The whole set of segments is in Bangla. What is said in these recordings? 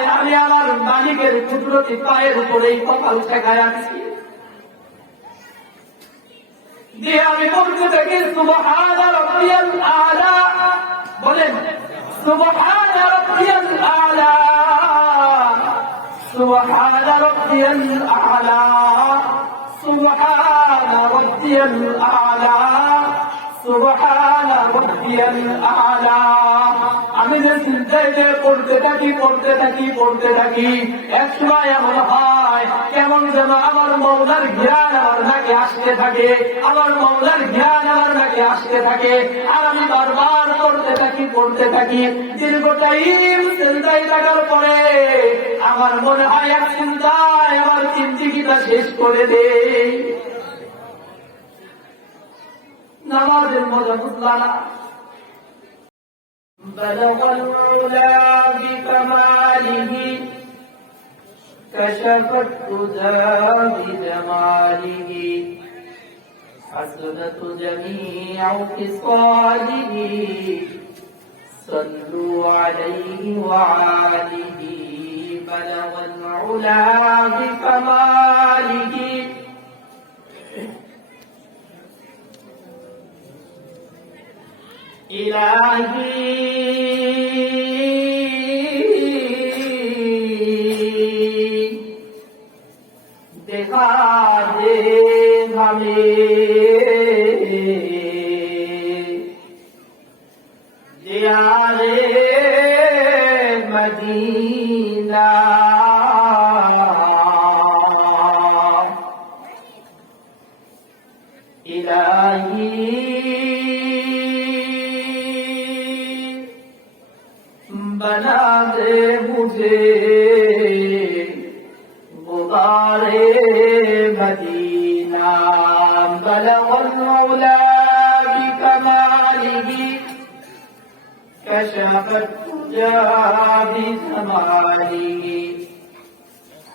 হয় আমি আমার মালিকের কুদরতি পায়ের উপরেই কপাল ঠেকায় আছি। যে আমি বলতে থাকি সুবহান রাব্বিয়াল আলা, বলেন সুবহান রাব্বিয়াল আলা, সুবহান রাব্বিয়াল আলা, সুবহান রাব্বিয়াল আলা, সুবহান রাব্বিয়াল আলা। আমি যে চিন্তায় পড়তে থাকি এক সময় এমন হয় কেমন যেন আমার মওলার জ্ঞান আমার নাকে আসতে থাকে, আমার মওলার জ্ঞান আমার নাকে আসতে থাকে। আর আমি বারবার পড়তে থাকি দীর্ঘ টাইম চিন্তায় থাকার পরে আমার মনে হয় এক চিন্তায় আমার জিন্দেগিটা শেষ করে দে। নামাজের মজা বুঝলা না। بلغ العلا بكماله كشف الدجى بجماله حسنت جميع خصاله صلوا عليه وآله بلغ العلا بكماله إلهي दिखा दे हमें दियारे मदीना, इलाही बना दे मुझे गुबारे मदीना। बलगल मौला बिकमालिही कशफत तुजा बिजमालिही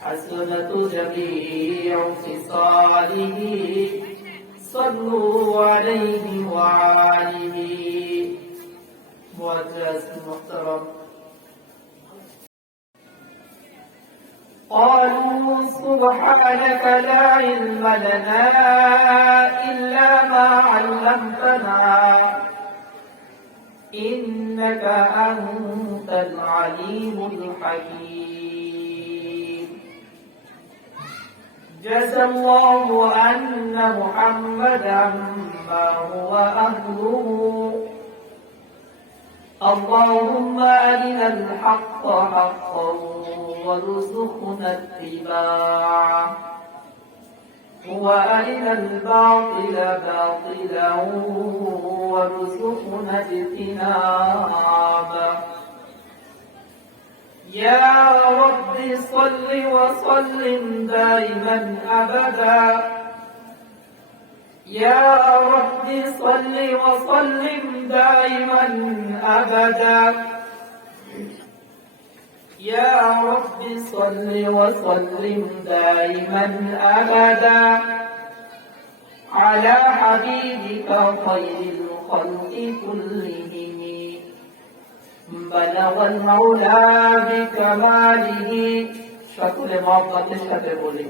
हसनत जमीउ खिसालिही सल्लु अलैहि वआलिही। मुअज़्ज़ज़ मुहतरम, قالوا سبحانك لا علم لنا إلا ما علمتنا إنك أنت العليم الحكيم. جزى الله أن محمدا ما هو أهله. اللهم أرنا الحق حقا وارزقنا اتباعه وأرنا الباطل باطلا وارزقنا اجتنابه. يا رب صل وسلم دائما أبدا، يا رب صل وسلم دائما أبدا، يا رب صل وسلم دائما أبدا على حبيبك خير الخلق كلهم. بلغ المولى بكماله، شكل محبت الشكل بولي.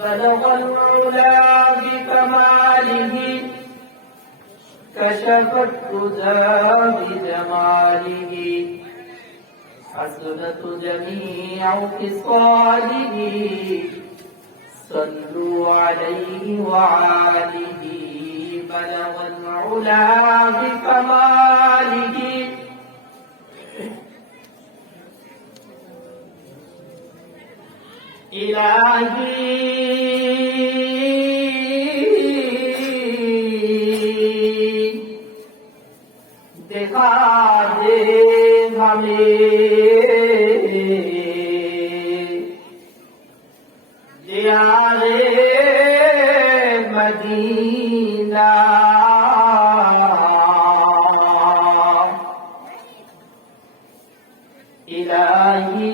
بلغ العلا بكماله كشف الدجى بجماله حسنت جميع خصاله صلوا عليه وآله. بلغ العلا بكماله إلهي दिखा दे हमें दियारे मदीना, इलाही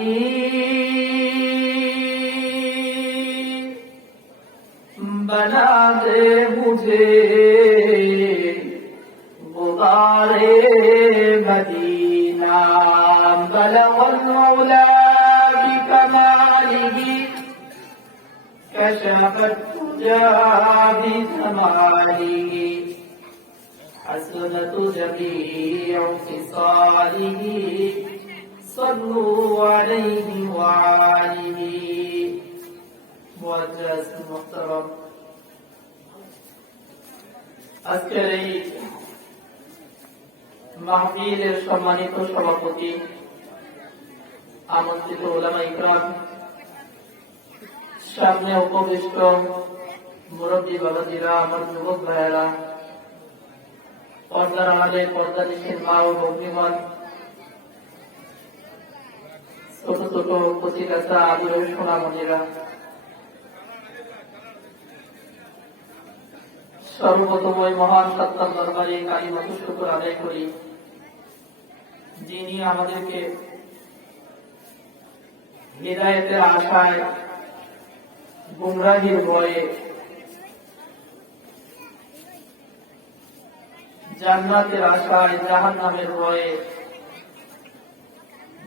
बना दे मुझे गुबारे मदीना। بلغ المولى بكماله كشف الدجى بجماله حسنت جميع خصاله صلوا عليه وآله معزز محترم আজকের এই মাহফিলের সম্মানিত সভাপতি, আমন্ত্রিত উলামা ইকরাম, সামনে উপবিষ্ট মুরব্বী বাবাজিরা, আমার যুবক ভাইয়েরা, পর্দার আড়ালে পর্দানিশীন মা ও ভগ্নীগণ, ছোট ছোট কচিকাচা আদির সোনামণিরা, সর্বপ্রথম ওই মহান সত্তার দরবারে কালিমাতু শুকর আদায় করি, যিনি আমাদেরকে হিদায়াতের আশায়, গুমরাহির ভয়ে, জান্নাতের আশায়, জাহান্নামের ভয়ে,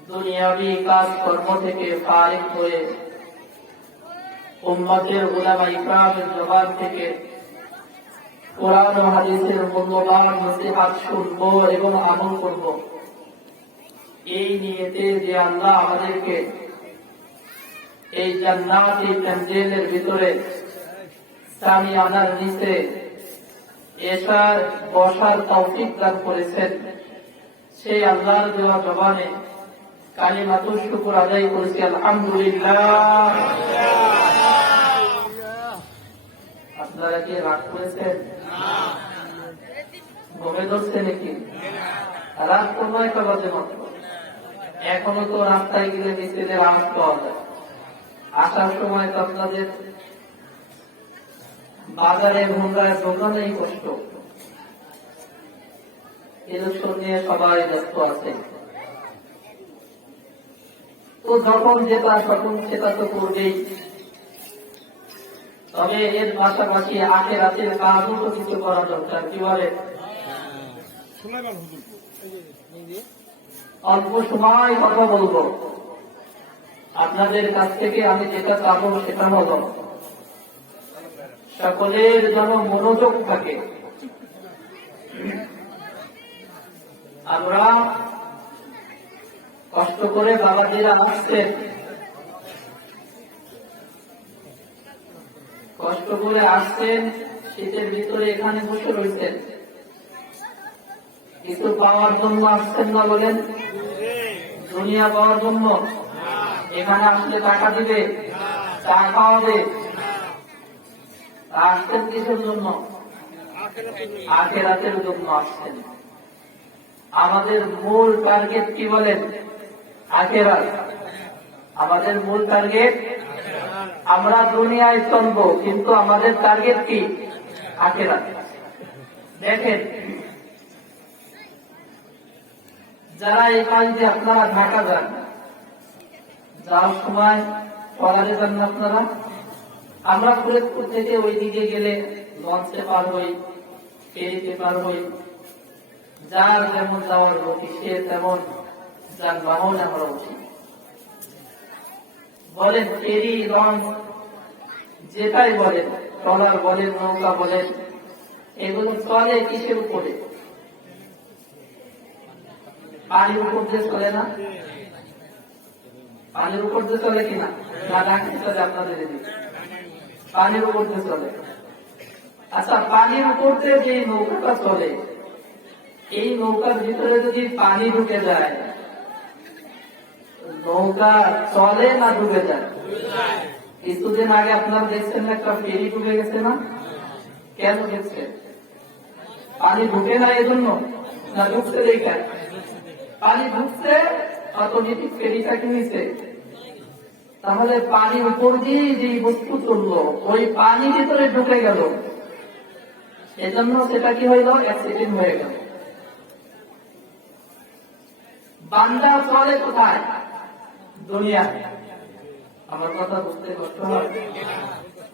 দুনিয়াবি কাজ কর্ম থেকে ফারিগ হয়ে উম্মতের উলামা ইকরামের জবান থেকে কোরআন ও হাদিসের মূল্যবান নসিহত শুনবো এবং আমল করব, এই নিয়তে যে আল্লাহ আমাদেরকে এই জান্নাতি তানজিলের ভিতরে সামিয়ানার নিচে এসার বসার তৌফিক দান করেছেন, সেই আল্লাহর দেওয়া জবানে কালিমাতুশ শুকর আদায় করেছি আলহামদুলিল্লাহ। আপনারা কি রাগ করেছেন? ঘুমে ধরছে নাকি? রাত কোনো একটা বাজে মাত্র, এখনো তো রাস্তায় গেলে মিছিলের আওয়াজ পাওয়া যায়। আসার সময় তো আপনাদের বাজারে ঘুমরায় দোকানেই কষ্ট, ইলেকশন নিয়ে সবাই ব্যস্ত আছে। তো যখন যেটা তখন সেটা তো করবেই, তবে এর পাশাপাশি আখিরাতের কাজও তো কিছু করা দরকার। কি বলে? অল্প সময় কথা বলবো, আপনাদের কাছ থেকে আমি যেটা চাবো সেটা হলো সকলের যেন মনোযোগ থাকে। আমরা কষ্ট করে বাবাজিরা আসছেন, কষ্ট করে আসছেন, শীতের ভিতরে এখানে বসে রয়েছেন, কিছু পাওয়ার জন্য আসছেন না? বলেন, দুনিয়া পাওয়ার জন্য? এখানে আসলে টাকা দিবে, চা খাওয়াবে, আসছেন কিসের জন্য? আখিরাতের জন্য আসছেন। আমাদের মূল টার্গেট কি বলেন? আখিরাত। আমাদের মূল টার্গেট, আমরা দুনিয়ায় চলবো কিন্তু আমাদের টার্গেট কি? আখিরাত। দেখেন, যারা এখান যে আপনারা ঢাকা যান, যাওয়ার সময় ট্রলারে যান না আপনারা? আমরা ফরিদপুর থেকে ওই দিকে গেলে লঞ্চে পার হই, ফেরিতে পার হই, যার যেমন যাওয়ার গতি সে তেমন যানবাহন আমরা উঠি। বলেন ফেরি, লঞ্চ, যেটাই বলেন, ট্রলার বলেন, নৌকা বলেন, এগুলো চলে কিসের উপরে? পানির উপর দিয়ে চলে না? পানির উপর দিয়ে চলে কিনা? না ডাকতে চলে আপনাদের এদিকে? পানির উপর দিয়ে চলে। আচ্ছা, পানির উপর দিয়ে যে নৌকাটা চলে, এই নৌকার ভিতরে যদি পানি ঢুকে যায়, নৌকা চলে না ডুবে যায়? কিছুদিন আগে আপনারা দেখছেন একটা ফেরি ডুবে গেছে না? কেন গেছে? পানি ঢুকে না এজন্য, না ঢুকছে দেখে? পানি ঢুকছে, অটোমেটিক ফেরিটাকে নিচে। তাহলে পানির উপর দিয়ে যে বস্তু চললো, ওই পানি ভিতরে ঢুকে গেল, এজন্য সেটা কি হইল? অ্যাক্সিডেন্ট হয়ে গেল। বান্দা চলে কোথায়? দুনিয়া। আমার কথা বুঝতে কষ্ট হয়?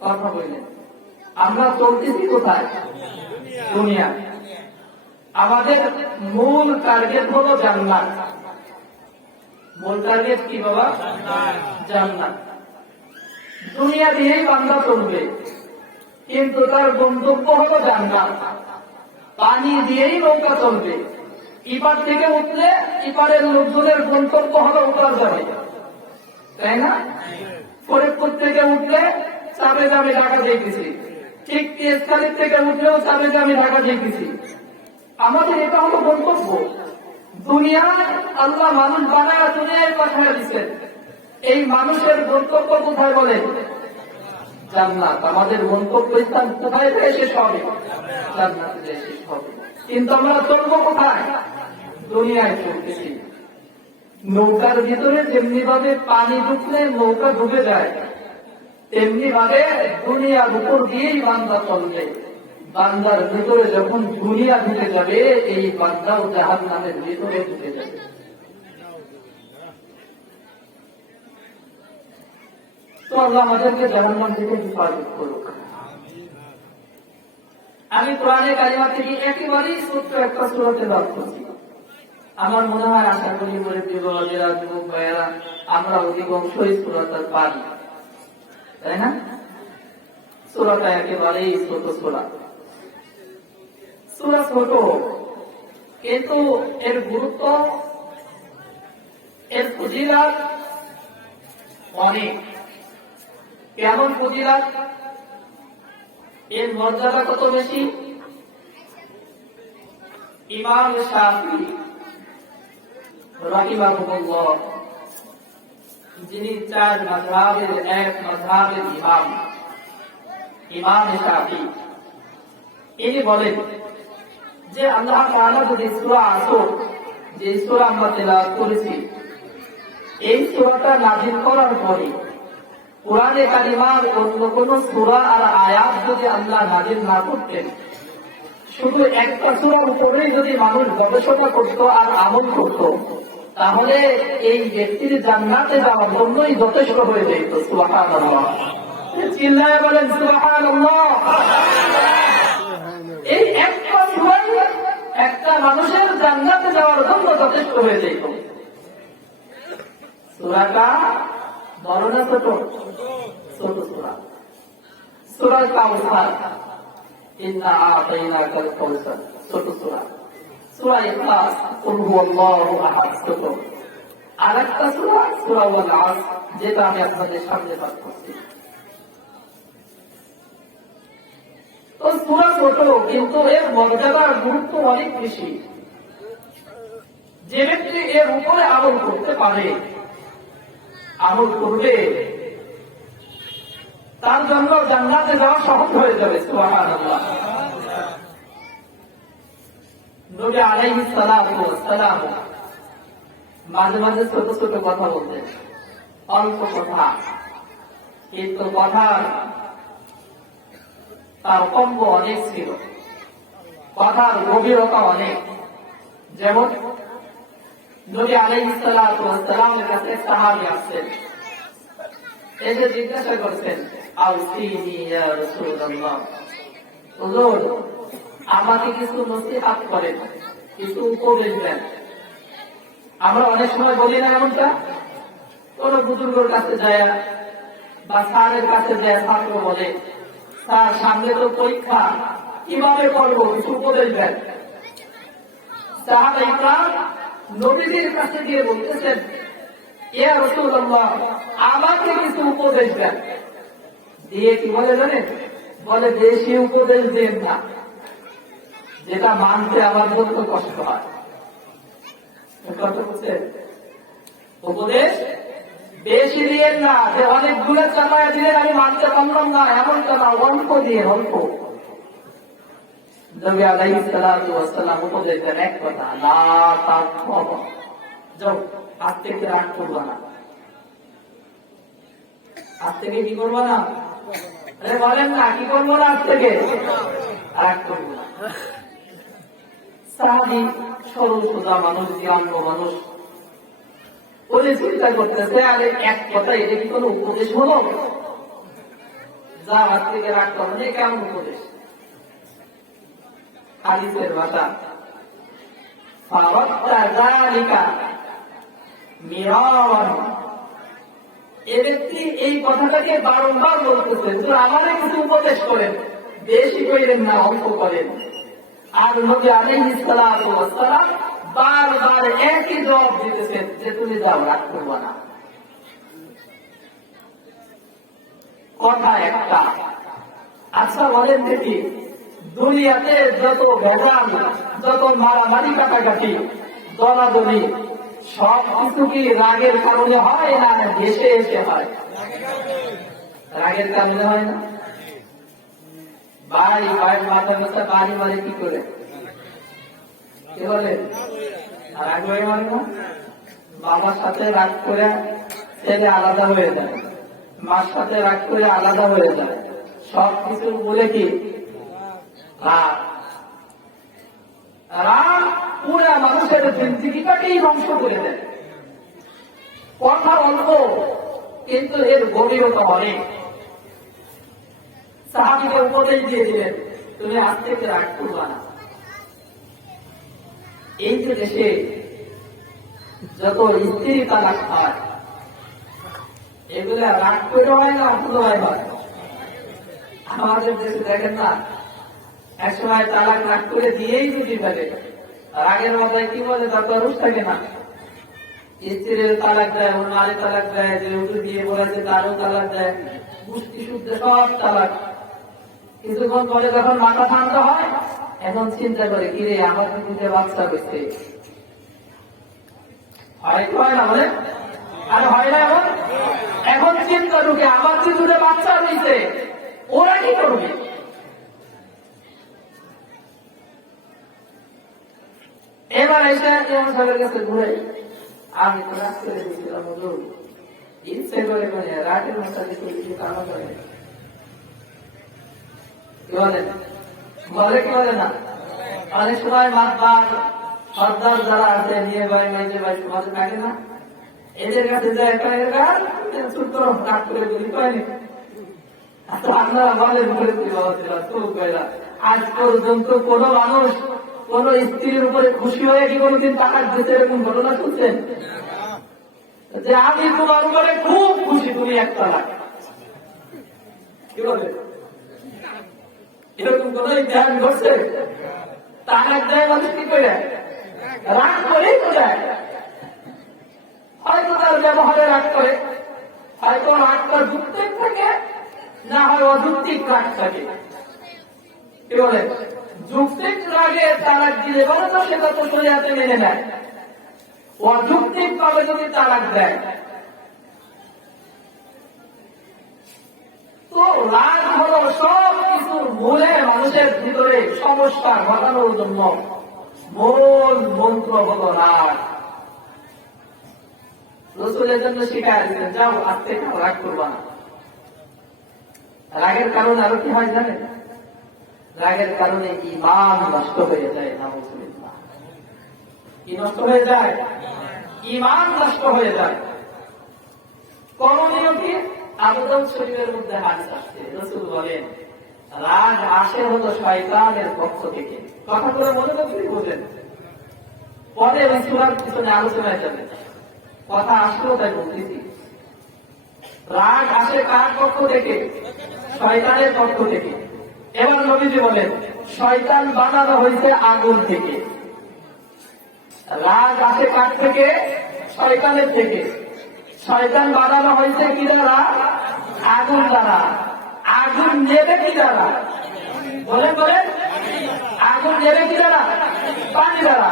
কথা বললেন, আমরা চলতেছি কোথায়? দুনিয়া। আমাদের মূল টার্গেট হলো জান্নাত। মূল টার্গেট কি বাবা? জান্নাত। দুনিয়া দিয়েই বান্দা চলবে, কিন্তু তার গন্তব্য হলো জান্নাত। পানি দিয়েই নৌকা চলবে, ইপার থেকে উঠলে ইপারের লোকজনের গন্তব্য হলো উত্তর যাবে, তাই না? ফরিদপুর থেকে উঠলে চাপে যাবে ঢাকা যেতেছি, ঠিক তেজখালীর থেকে উঠলেও চাপে যাবে ঢাকা যেতেছি। আমাদের এটা হলো গন্তব্য। দুনিয়ায় আল্লাহ মানুষ বানায় দুনিয়ায় পাঠিয়ে দিচ্ছেন, এই মানুষের গন্তব্য কোথায় বলেন? জান্নাত। আমাদের গন্তব্য স্থান কোথায় শেষ হবে? জান্নাতে শেষ হবে। কিন্তু আমরা চলবো কোথায়? দুনিয়ায় চলতেছি। নৌকার ভিতরে যেমনি ভাবে পানি ঢুকলে নৌকা ডুবে যায়, তেমনি ভাবে দুনিয়ার উপর দিয়েই বান্দা চলবে। বান্দার ভিতরে যখন দুনিয়া ঢুকে যাবে, এই বান্দাও জাহান্নামের ভিতরে ঢুকে যাবে। তো আল্লাহ আমাদেরকে জাহান্নাম থেকে হেফাজত করুক। আমি কোরআনে কালিমা থেকে একেবারেই ছোট্ট একটা সূরাতে বাদ করছি। আমার মনে হয়, আশা করি বলে যুবকেরা, যুবক ভাইয়েরা, আমরা অধিকাংশই সূরাটা পারি, তাই না? সূরাটা একেবারেই ছোট সূরা। সূরা ছোট, কিন্তু এর গুরুত্ব, এর ফজিলত অনেক। কেমন ফজিলত? এর মর্যাদা কত বেশি? ইমাম শাফিঈ রাহিমাহুল্লাহ, যিনি 4 মাযহাবের এক মাযহাবের ইমাম, ইমাম শাফিঈ, ইনি বলেন যে আল্লাহ তাআলা যদি সূরা আসর, যে সূরা আমরা তেলাওয়াত করেছি, এই সূরাটা নাযিল করার পরে কোরআনে কারিমার অন্য কোন সূরা আর আয়াত যদি আল্লাহ নাযিল না করতেন, শুধু একটা সূরার উপরেই যদি মানুষ গবেষণা করত আর আমল করত, তাহলে এই ব্যক্তির জান্নাতে যাওয়ার জন্যই যথেষ্ট হয়ে যেত। সুবহানাল্লাহ, চিল্লায়ে বলেন সুবহানাল্লাহ। এই একটা সূরাই একটা মানুষের জান্নাতে যাওয়ার জন্য যথেষ্ট হয়ে যেত। সূরাটা বড় না ছোট? ছোট সূরা। সূরা কাউসার, ইন্না আতাইনাকাল কাউসার, ছোট সূরা। সূরা ইখলাস, কুল হুয়াল্লাহু আহাদ, ছোট। আরেকটা সূরা, সূরা ওয়াল আসর, যেটা আমি আপনাদের সামনে পাঠ করছি। তো সূরা ছোট, কিন্তু এর মর্যাদা, গুরুত্ব অনেক বেশি। যে ব্যক্তি এর উপরে আমল করতে পারে, আমল করবে, তার জন্য জান্নাতে যাওয়া সহজ হয়ে যাবে। সুবহানাল্লাহ। নবী আলাইহিস সালাতু ওয়াস সালাম মাঝে মাঝে ছোট ছোট কথা বলতেন, অল্প কথা, কিন্তু কথার তার কম্ব অনেক ছিল, কথার গভীরতা অনেক। যেমন নবী আলাইহিস সালাতু ওয়াস সালামের কাছে সাহাবী আসছেন, এসে জিজ্ঞাসা করছেন, আউসিনি ইয়া রাসূলুল্লাহ, হুজুর আমাকে কিছু নসিহত করেন, কিছু উপদেশ দেন। আমরা অনেক সময় বলি না এমনটা? কোন বুজুর্গের কাছে যায় বা স্যারের কাছে যায়, ছাত্র বলে, স্যার সামনে তো পরীক্ষা, কিভাবে পড়বো, কিছু উপদেশ দেন। সাহাবায়ে ইকরাম নবীজির কাছে গিয়ে বলতেছেন, ইয়া রাসূলুল্লাহ আমাকে কিছু উপদেশ দেন। দিয়ে কি বলে জানেন? বলে, বেশি উপদেশ দেন না, যেটা মানতে আমার বলতে কষ্ট হয়। উপদেশ বেশি দিয়েন না, যে অনেক দূরে চালায় দিলেন আমি মানতে পারলাম না, এমন চালা, অল্প দিয়ে, অল্প। নবী আলাইহিস সালাতু ওয়াস সালাম উপদেশ দেন এক কথা, লা তাকফুর, যাও আজ থেকে রাগ করবা না। আজ থেকে কি করবা না? আরে বলেন না, কি করবো না? আজ থেকে রাগ করবো না। সাহাবী সরল সোজা মানুষ, জ্ঞান্য মানুষ, ওরে চিন্তা করতেছে, আরে এক কথা, এটা কি কোনো উপদেশ হলো? যা আজ থেকে রাগ করবো না, কেমন উপদেশ? হাদিসের ভাষা, ফারাদ্দা যালিকা মিরাওয়ান। এ ব্যক্তি এই কথাটাকে বারংবার বলতেছে, তো আমারে কিছু উপদেশ করেন, বেশি করেন না, অল্প করেন। আর নবী আলাইহিস সালাতু ওয়াস সালাম বারবার একই জবাব দিতেছেন যে তুমি যাও, রাগ করবো না। কথা একটা। আচ্ছা বলেন দেখি, দুনিয়াতে যত ভেজাল, যত মারামারি কাটাকাটি, দলাদলি, সব কিছু কি রাগের কারণে হয় না দেশে এসে হয়? রাগের কারণে হয় না? ভাই ভাই মাথা মাথা বাড়ি মারে কি করে? কি বলে? রাগ হয়ে মানে না? বাবার সাথে রাগ করে ছেলে আলাদা হয়ে যায়, মার সাথে রাগ করে আলাদা হয়ে যায়, সব কিছু বলে কি রাগ পুরা মানুষের জিন্দিগিটাকেই ধ্বংস করে দেয়। কথা অল্প কিন্তু এর গভীরতা অনেক। সাহাবীকে উপদেশ দিয়ে দিলেন, তুমি আজ থেকে রাগ করবা না। এই যে দেশে যত স্ত্রী তালাক হয়, এগুলা রাগ করে হয় না অপদয় হয়? আমাদের দেশে দেখেন না, একসময় তালাক রাগ করে দিয়েই যদি থাকে, রাগের মাথায় কি বলে তার রুশ থাকে না, স্ত্রীর তালাক দেয়, ওর নারী তালাক দেয়, যে উঠে দিয়ে বলেছে তারও তালাক দেয়, গোষ্ঠী শুদ্ধে সব তালাক। কিছুক্ষণ পরে যখন মাথা ঠান্ডা হয়, এখন চিন্তা করে কিরে আমার পিঠে বাচ্চা হচ্ছে, হয় না বলে? আর হয় না এমন? এখন চিন্তা ঢুকে আমার পিঠে বাচ্চা হয়েছে, ওরা কি করবে? এবার এসে ইমাম সাহেবের কাছে ঘুরে, আমি তো রাগ করে দিয়েছিলাম, ইচ্ছে করে রাগের মশালি করে কামা করে কি বলে কি বলে না? অনেক সময় মাতবার সর্দার যারা আছে, নিয়ে ভাই মাইজে ভাই সমাজে থাকে না, এদের কাছে যায় ছোট্ট রাগ করে বলি পায়নি। আপনারা বলেন আজ পর্যন্ত কোন মানুষ কোন স্ত্রীর উপরে খুশি হয়ে কি কোনদিন টাকা দিতে এরকম ঘটনা শুনছেন? যে আমি তোমার উপরে খুব খুশি, তুমি একটা লাখ, কি বলে? এরকম কোন ইতিহাস ঘটছে? টাকা দেয় মানুষ কি করে? রাগ করেই তো দেয়। হয়তো তার ব্যবহারে রাগ করে, হয়তো রাগটা যুক্তিক থাকে, না হয় অযৌক্তিক রাগ থাকে। কি বলে? যৌক্তিক রাগে তালাক দিলে বলে তো সেটা তো শরীয়তে মেনে নেয়। অযৌক্তিক ভাবে যদি তালাক দেয়, তো রাগ হলো সব কিছুর মূলে মানুষের ভিতরে সমস্যা ঘটানোর জন্য মূল মন্ত্র হলো রাগ। রাসূলের জন্য শিখায় দিতেন, যাও আজ থেকে রাগ করবা না। রাগের কারণে আরো কি হয় জানেন? রাগের কারণে ঈমান নষ্ট হয়ে যায়। নাউযুবিল্লাহ। কি নষ্ট হয়ে যায়? ঈমান নষ্ট হয়ে যায়। করণীয় কি? আবু দাউদ শরীফের মধ্যে হাদিস আসছে, রাসূল বলেন, রাগ আসে হলো শয়তানের পক্ষ থেকে। কথা করে মনে করতে বোঝেন, পরে ওই সূরার পিছনে আলোচনায় যাবে, কথা আসলো তাই বলতেছি। রাগ আসে কার পক্ষ থেকে? শয়তানের পক্ষ থেকে। এবার নবীজি বলেন, শয়তান বানানো হয়েছে আগুন থেকে। রাগ আসে কার থেকে? শয়তানের থেকে। শয়তান বানানো হয়েছে কি দ্বারা? আগুন দ্বারা। আগুন নেবে কি দ্বারা? বলেন বলেন, আগুন নেবে কি দ্বারা? পানি দ্বারা।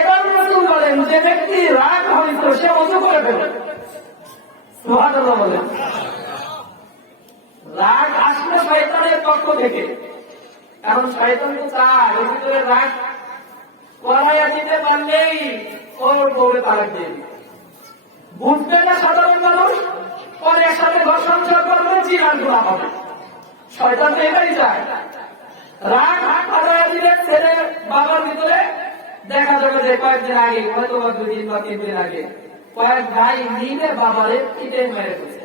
এবার রাসূল বলেন, যে ব্যক্তি রাগ হয়েছে সে ওযু করে ফেলে। সুবহানাল্লাহ বলেন। রাগ আসলে শয়তানের পক্ষ থেকে, কারণ শয়তান তো চায় ওর ভিতরে রাগ করাইয়া দিতে পারলেই ওর বউরে তালাক দিয়ে দিবে। বুঝবে না সাধারণ মানুষ, পরে একসাথে ঘর সংসার করবে, জীবন গুণা হবে। শয়তান তো এটাই চায়। রাগ করাইয়া দিলে ছেলে বাবার ভিতরে দেখা যাবে যে কয়েকদিন আগে, হয়তো বা 2 দিন বা 3 দিন আগে, কয়েক ভাই মিলে বাবারে পিঠে মেরে ফেলছে।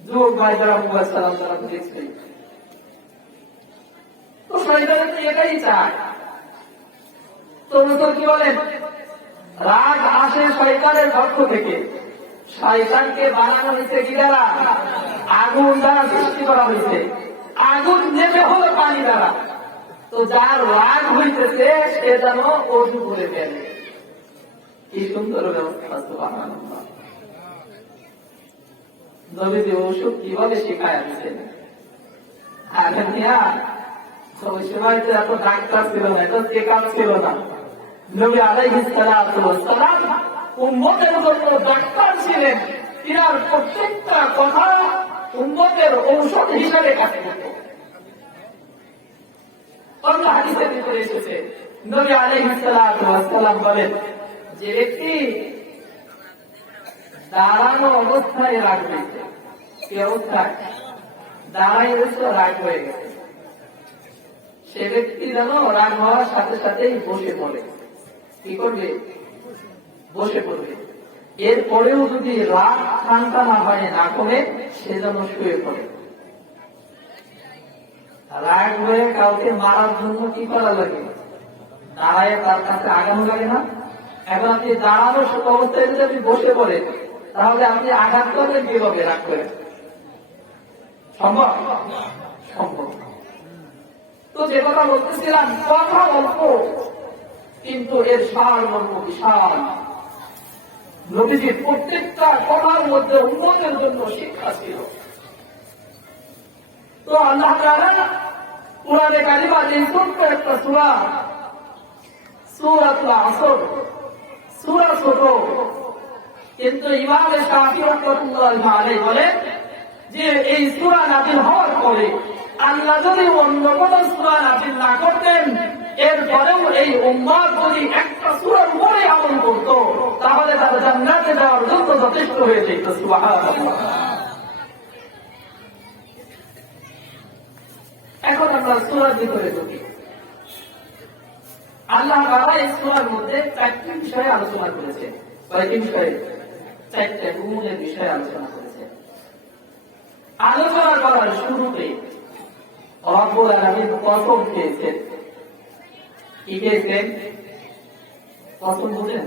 যুবক ভাই যারা মোবাইল চালান তারা তো দেখছেই। তো শয়তান তো এটাই চায়। তো রাসূল কি বলেন? রাগ আসে শয়তানের পক্ষ থেকে। শয়তানকে বানানো হয়েছে কি দ্বারা? আগুন দ্বারা সৃষ্টি করা হয়েছে। আগুন নেমে হলো পানি দ্বারা। তো যার রাগ হইতেছে সে যেন অজু করে ফেলে। কি সুন্দর ব্যবস্থা। সুবহানাল্লাহ। নবীজি ওষুধ কিভাবে শেখায় দিচ্ছেন। আগে মিয়া ওই সময় তো এত ডাক্তার ছিল না, এত চেকআপ ছিল না। নবী আলাইহিস সালাতু ওয়াস সালাম উম্মতের জন্য ডাক্তার ছিলেন। তিনার প্রত্যেকটা কথা উম্মতের ঔষধ হিসেবে কাজ করত। অন্য হাদিসের ভিতরে এসেছে নবী আলাইহিস সালাতু ওয়াস সালাম বলেন, যে ব্যক্তি দাঁড়ানো অবস্থায় রাগ হয়েছে, কি অবস্থায়? দাঁড়াই রয়েছে, রাগ হয়ে গেছে, সে ব্যক্তি যেন রাগ হওয়ার সাথে সাথেই বসে পড়ে। কি করবে? বসে পড়বে। এরপরেও যদি রাগ ঠান্ডা না হয়, না কমে, সে যেন শুয়ে পড়ে। রাগ হয়ে কাউকে মারার জন্য কি করা লাগে? দাঁড়ায় তার কাছে আগানো লাগে না? এখন আপনি দাঁড়ানো অবস্থায় যদি আপনি বসে পড়ে, তাহলে আপনি আঘাত করবেন কিভাবে? রাগ করে সম্ভব? সম্ভব। তো যে কথা বলতেছিলাম, কথা অল্প কিন্তু এর সারমর্ম বিশাল। নবীজির প্রত্যেকটা কথার মধ্যে উম্মতের জন্য শিক্ষা ছিল। তো আল্লাহ তাআলা কুরআনে কারিমে এই ছোট্ট একটা সূরা, সূরাতুল আসর, সূরা ছোট, কিন্তু ইমাম শাফিঈ রাহমাতুল্লাহি আলাইহি বলেন যে এই সূরা নাযিল হওয়ার পরে আল্লাহ যদি অন্য কোন সূরা নাযিল না করতেন, এরপরেও এই উম্মত যদি একটা সূরার উপরে আমল করত, তাহলে তারা জান্নাতে যাওয়ার জন্য যথেষ্ট হয়ে যেত। সুবহানাল্লাহ। এখন আমরা সূরার ভিতরে ঢুকি। আল্লাহ তাআলা এই সূরার মধ্যে চারটি বিষয়ে আলোচনা করেছে। কয়টি বিষয়ে? চারটি গুণের বিষয়ে আলোচনা করেছে। আলোচনা করার শুরুতে রব্বুল আলামিন কসম খেয়েছেন। কি খেয়েছেন? কসম বুঝেন?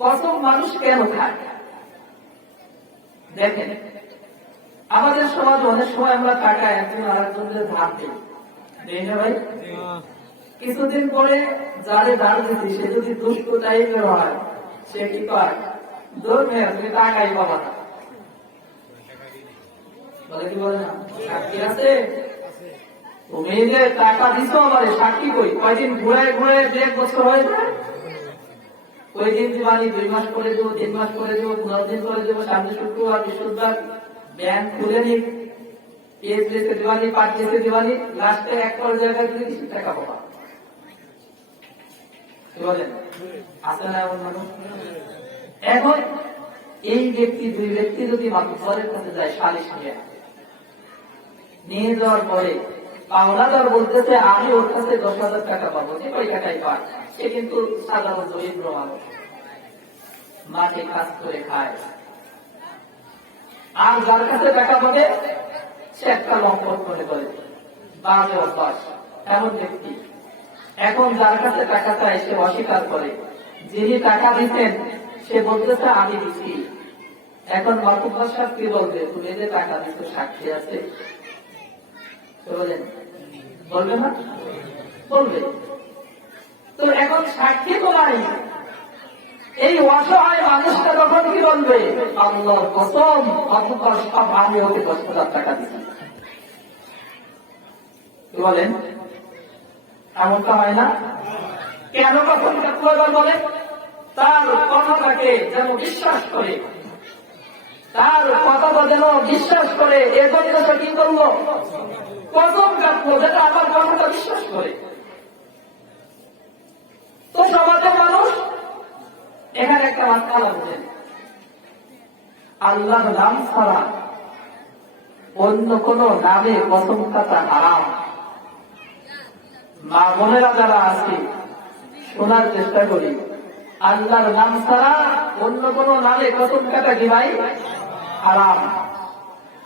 কসম মানুষ কেন খায়? দেখেন, আমাদের সমাজ অনেক সময় আমরা টাকা একজন আরেকজনের ধার দিই, দেই না ভাই? কিছুদিন পরে যারে ধার দিচ্ছি সে যদি দুষ্ট টাইপের হয়, সে কি কয়? ধর্মে তুমি টাকাই পাবা না। বলে কি বলে না? সাক্ষী আছে? তুমি যে টাকা দিছো আমারে, সাক্ষী কই? কয়দিন ঘুরে ঘুরে 1.5 বছর হয়ে যায়। ওই দিন দিবানি 2 মাস করে দেবো, 3 মাস করে দেবো, 10 দিন করে দেবো, সামনে শুক্রবার বৃহস্পতিবার ব্যাংক খুলে নি, পেজ লিখে দিবানি, পাঁচ লিখে দিবানি, লাস্টে এক পর জায়গায় যদি কিছু টাকা পাবা। কি বলেন? আছে না এমন মানুষ? এখন এই ব্যক্তি, দুই ব্যক্তি যদি মাতব্বরের কাছে যায় সালিশ নিয়ে যাওয়ার পরে পাওনাদার বলতেছে আমি ওর কাছে 10,000 টাকা পাবো, যে ওই টাকাই পায়। সে কিন্তু সাধারণ দরিদ্র মানুষ, মাঠে কাজ করে খায়। আর যার কাছে টাকা পাবে সে একটা লম্পট মনে করে, বাজে অভ্যাস এমন ব্যক্তি। এখন যার কাছে টাকা চায় সে অস্বীকার করে, যিনি টাকা দিচ্ছেন সে বলতেছে আমি দিচ্ছি। এখন মাতুব্বর সাহেব কি বলবে? তুমি যে টাকা দিচ্ছ সাক্ষী আছে? বলেন, বলবে না? বলবে। তো এখন সাক্ষী তো নাই। এই অসহায় মানুষটা তখন কি বলবে? আল্লাহর কসম, মাতুব্বর সাহেব আমি ওকে 10,000 টাকা দিচ্ছি। কি বলেন? এমনটা হয় না? কেন কখন বলে? তার কথাটাকে যেন বিশ্বাস করে, তার কথাটা যেন বিশ্বাস করে, এজন্য সে কি করলো? কসম কাটলো, যেটা আমার কথাটা বিশ্বাস করে। তো সমাজের মানুষ এখানে একটা মাসআলা বুঝেন, আল্লাহর নাম ছাড়া অন্য কোন নামে কসম কাটা হারাম। মা বোনেরা যারা আছে শোনার চেষ্টা করি, আল্লাহর নাম ছাড়া অন্য কোন নামে কসম কাটা কি ভাই? হারাম।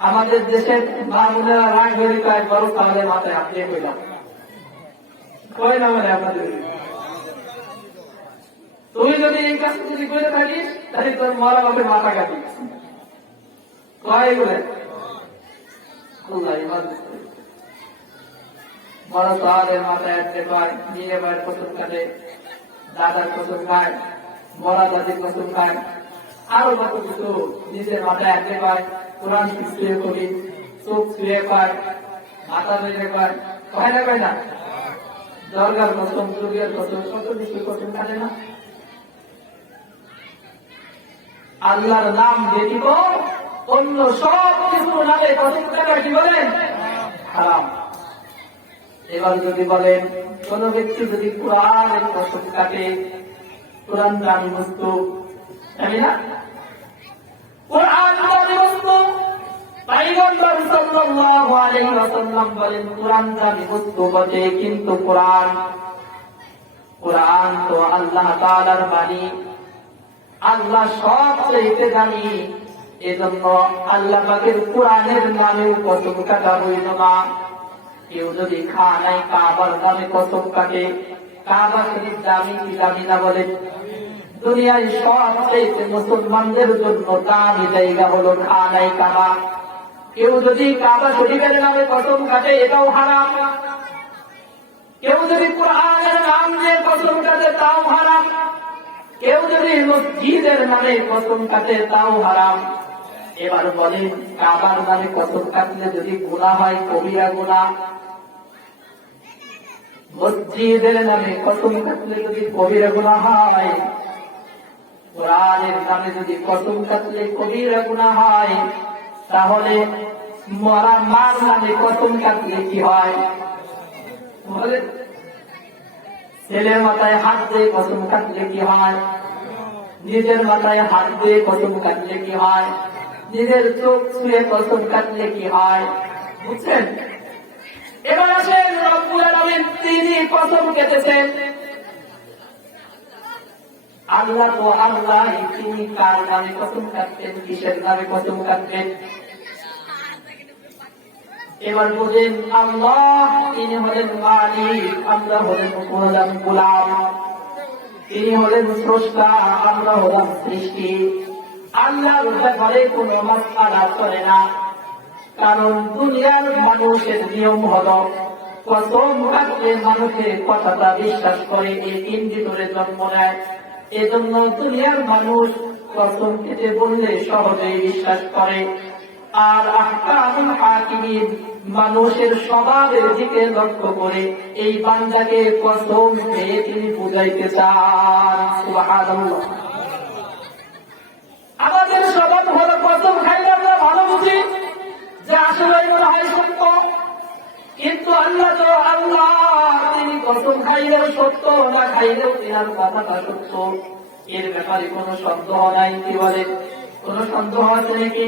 আমাদের দেশের মা বোনেরা রাগ বেরিয়ে বড় আমাদের মাথায় হাতিয়ে কইলাম, কয় না মানে আপনাদের তুই যদি এই কাজ যদি করে থাকিস তাহলে তোর মরা বাপের মাথা কাটি কয় বলে বড় সাহাদের মাথায় আসতে পায় নিয়ে ভাইয়ের কসম কাটে দাদার কসম খায় বড় দাদির কসম খায় আরো কত কিছু নিজের মাথায় আসতে পায় কোরআন শুয়ে করি চোখ শুয়ে পায় মাথা মেরে পায় কয় না কয় না দরগার কসম যুগের কসম কত কিছু কসম কাটে না আল্লাহর নাম ব্যতীত অন্য সব কিছু নামে কসম কাটা কি বলেন হারাম। এবার যদি বলেন কোন ব্যক্তি যদি কোরআনের কসম কাটে কোরআন দামি বস্তু জানি না কোরআন দামি বস্তু পয়গম্বর সাল্লাল্লাহু আলাইহি ওয়াসাল্লাম বলেন কোরআন দামি বস্তু বটে কিন্তু কোরআন তো আল্লাহ তাআলার বাণী আল্লাহ সবচেয়ে দামি এজন্য আল্লাহ পাকের কোরআনের নামে কসম কাটা হইল না। কেউ যদি খানায় কাবার নামে কসম কাটে কাবা শরীফ দামি কি দামি না বলেন দুনিয়ায় সবচেয়ে মুসলমানদের জন্য দামি জায়গা হলো খানায় কাবা। কেউ যদি কাবা শরীফের নামে কসম কাটে এটাও হারাম। কেউ যদি কোরআনের নাম দিয়ে কসম কাটে তাও হারাম। কেউ যদি মসজিদের নামে কসম কাটে তাও হারাম। এবার বলেন কাবার নামে কসম কাটলে যদি গুনাহ হয় কবিরা গুনাহ মসজিদের নামে কসম কাটলে যদি কবিরা গুনাহ হয় কোরআনের নামে যদি কসম কাটলে কবিরা গুনাহ হয় তাহলে মরা মার নামে কসম কাটলে কি হয় বলেন ছেলের মাথায় হাত দিয়ে কসম কাটলে কি হয় নিজের মাথায় হাত দিয়ে কসম কাটলে কি হয় নিজের চোখ ছুঁয়ে কসম কাটলে কি হয় বুঝছেন। এবার আসেন রব্বুল আলামিন তিনি কসম কেটেছেন আল্লাহ তো আল্লাহ তিনি কার নামে কসম কাটতেন কিসের নামে কসম কাটতেন এবার বলেন আল্লাহ তিনি হলেন মালিক আমরা হলেন গোলাম তিনি হলেন স্রষ্টা আমরা হলাম সৃষ্টি। আল্লাহর ব্যাপারে কোন মাসআলা চলে না কারণ দুনিয়ার মানুষের নিয়ম হলো কসম কাটলে মানুষের কথাটা বিশ্বাস করে এই তিন ভিতরে জন্ম নেয়। এজন্য দুনিয়ার মানুষ কসম কেটে বললে সহজেই বিশ্বাস করে। আর আহকামুল হাকিমিন মানুষের স্বভাবের দিকে লক্ষ্য করে এই বান্দাকে কসম খেয়ে তিনি বুঝাইতে চান সুবহানাল্লাহ। আমাদের স্বভাব হলো কসম খাইলে আমরা ভালো বুঝি যে আসলে সত্য কিন্তু আল্লাহ তো আল্লাহ তিনি কসম খাইলেও সত্য না খাইলেও তিনার কথাটা সত্য এর ব্যাপারে কোনো সন্দেহ নাই। কি বলে কোনো সন্দেহ আছে নাকি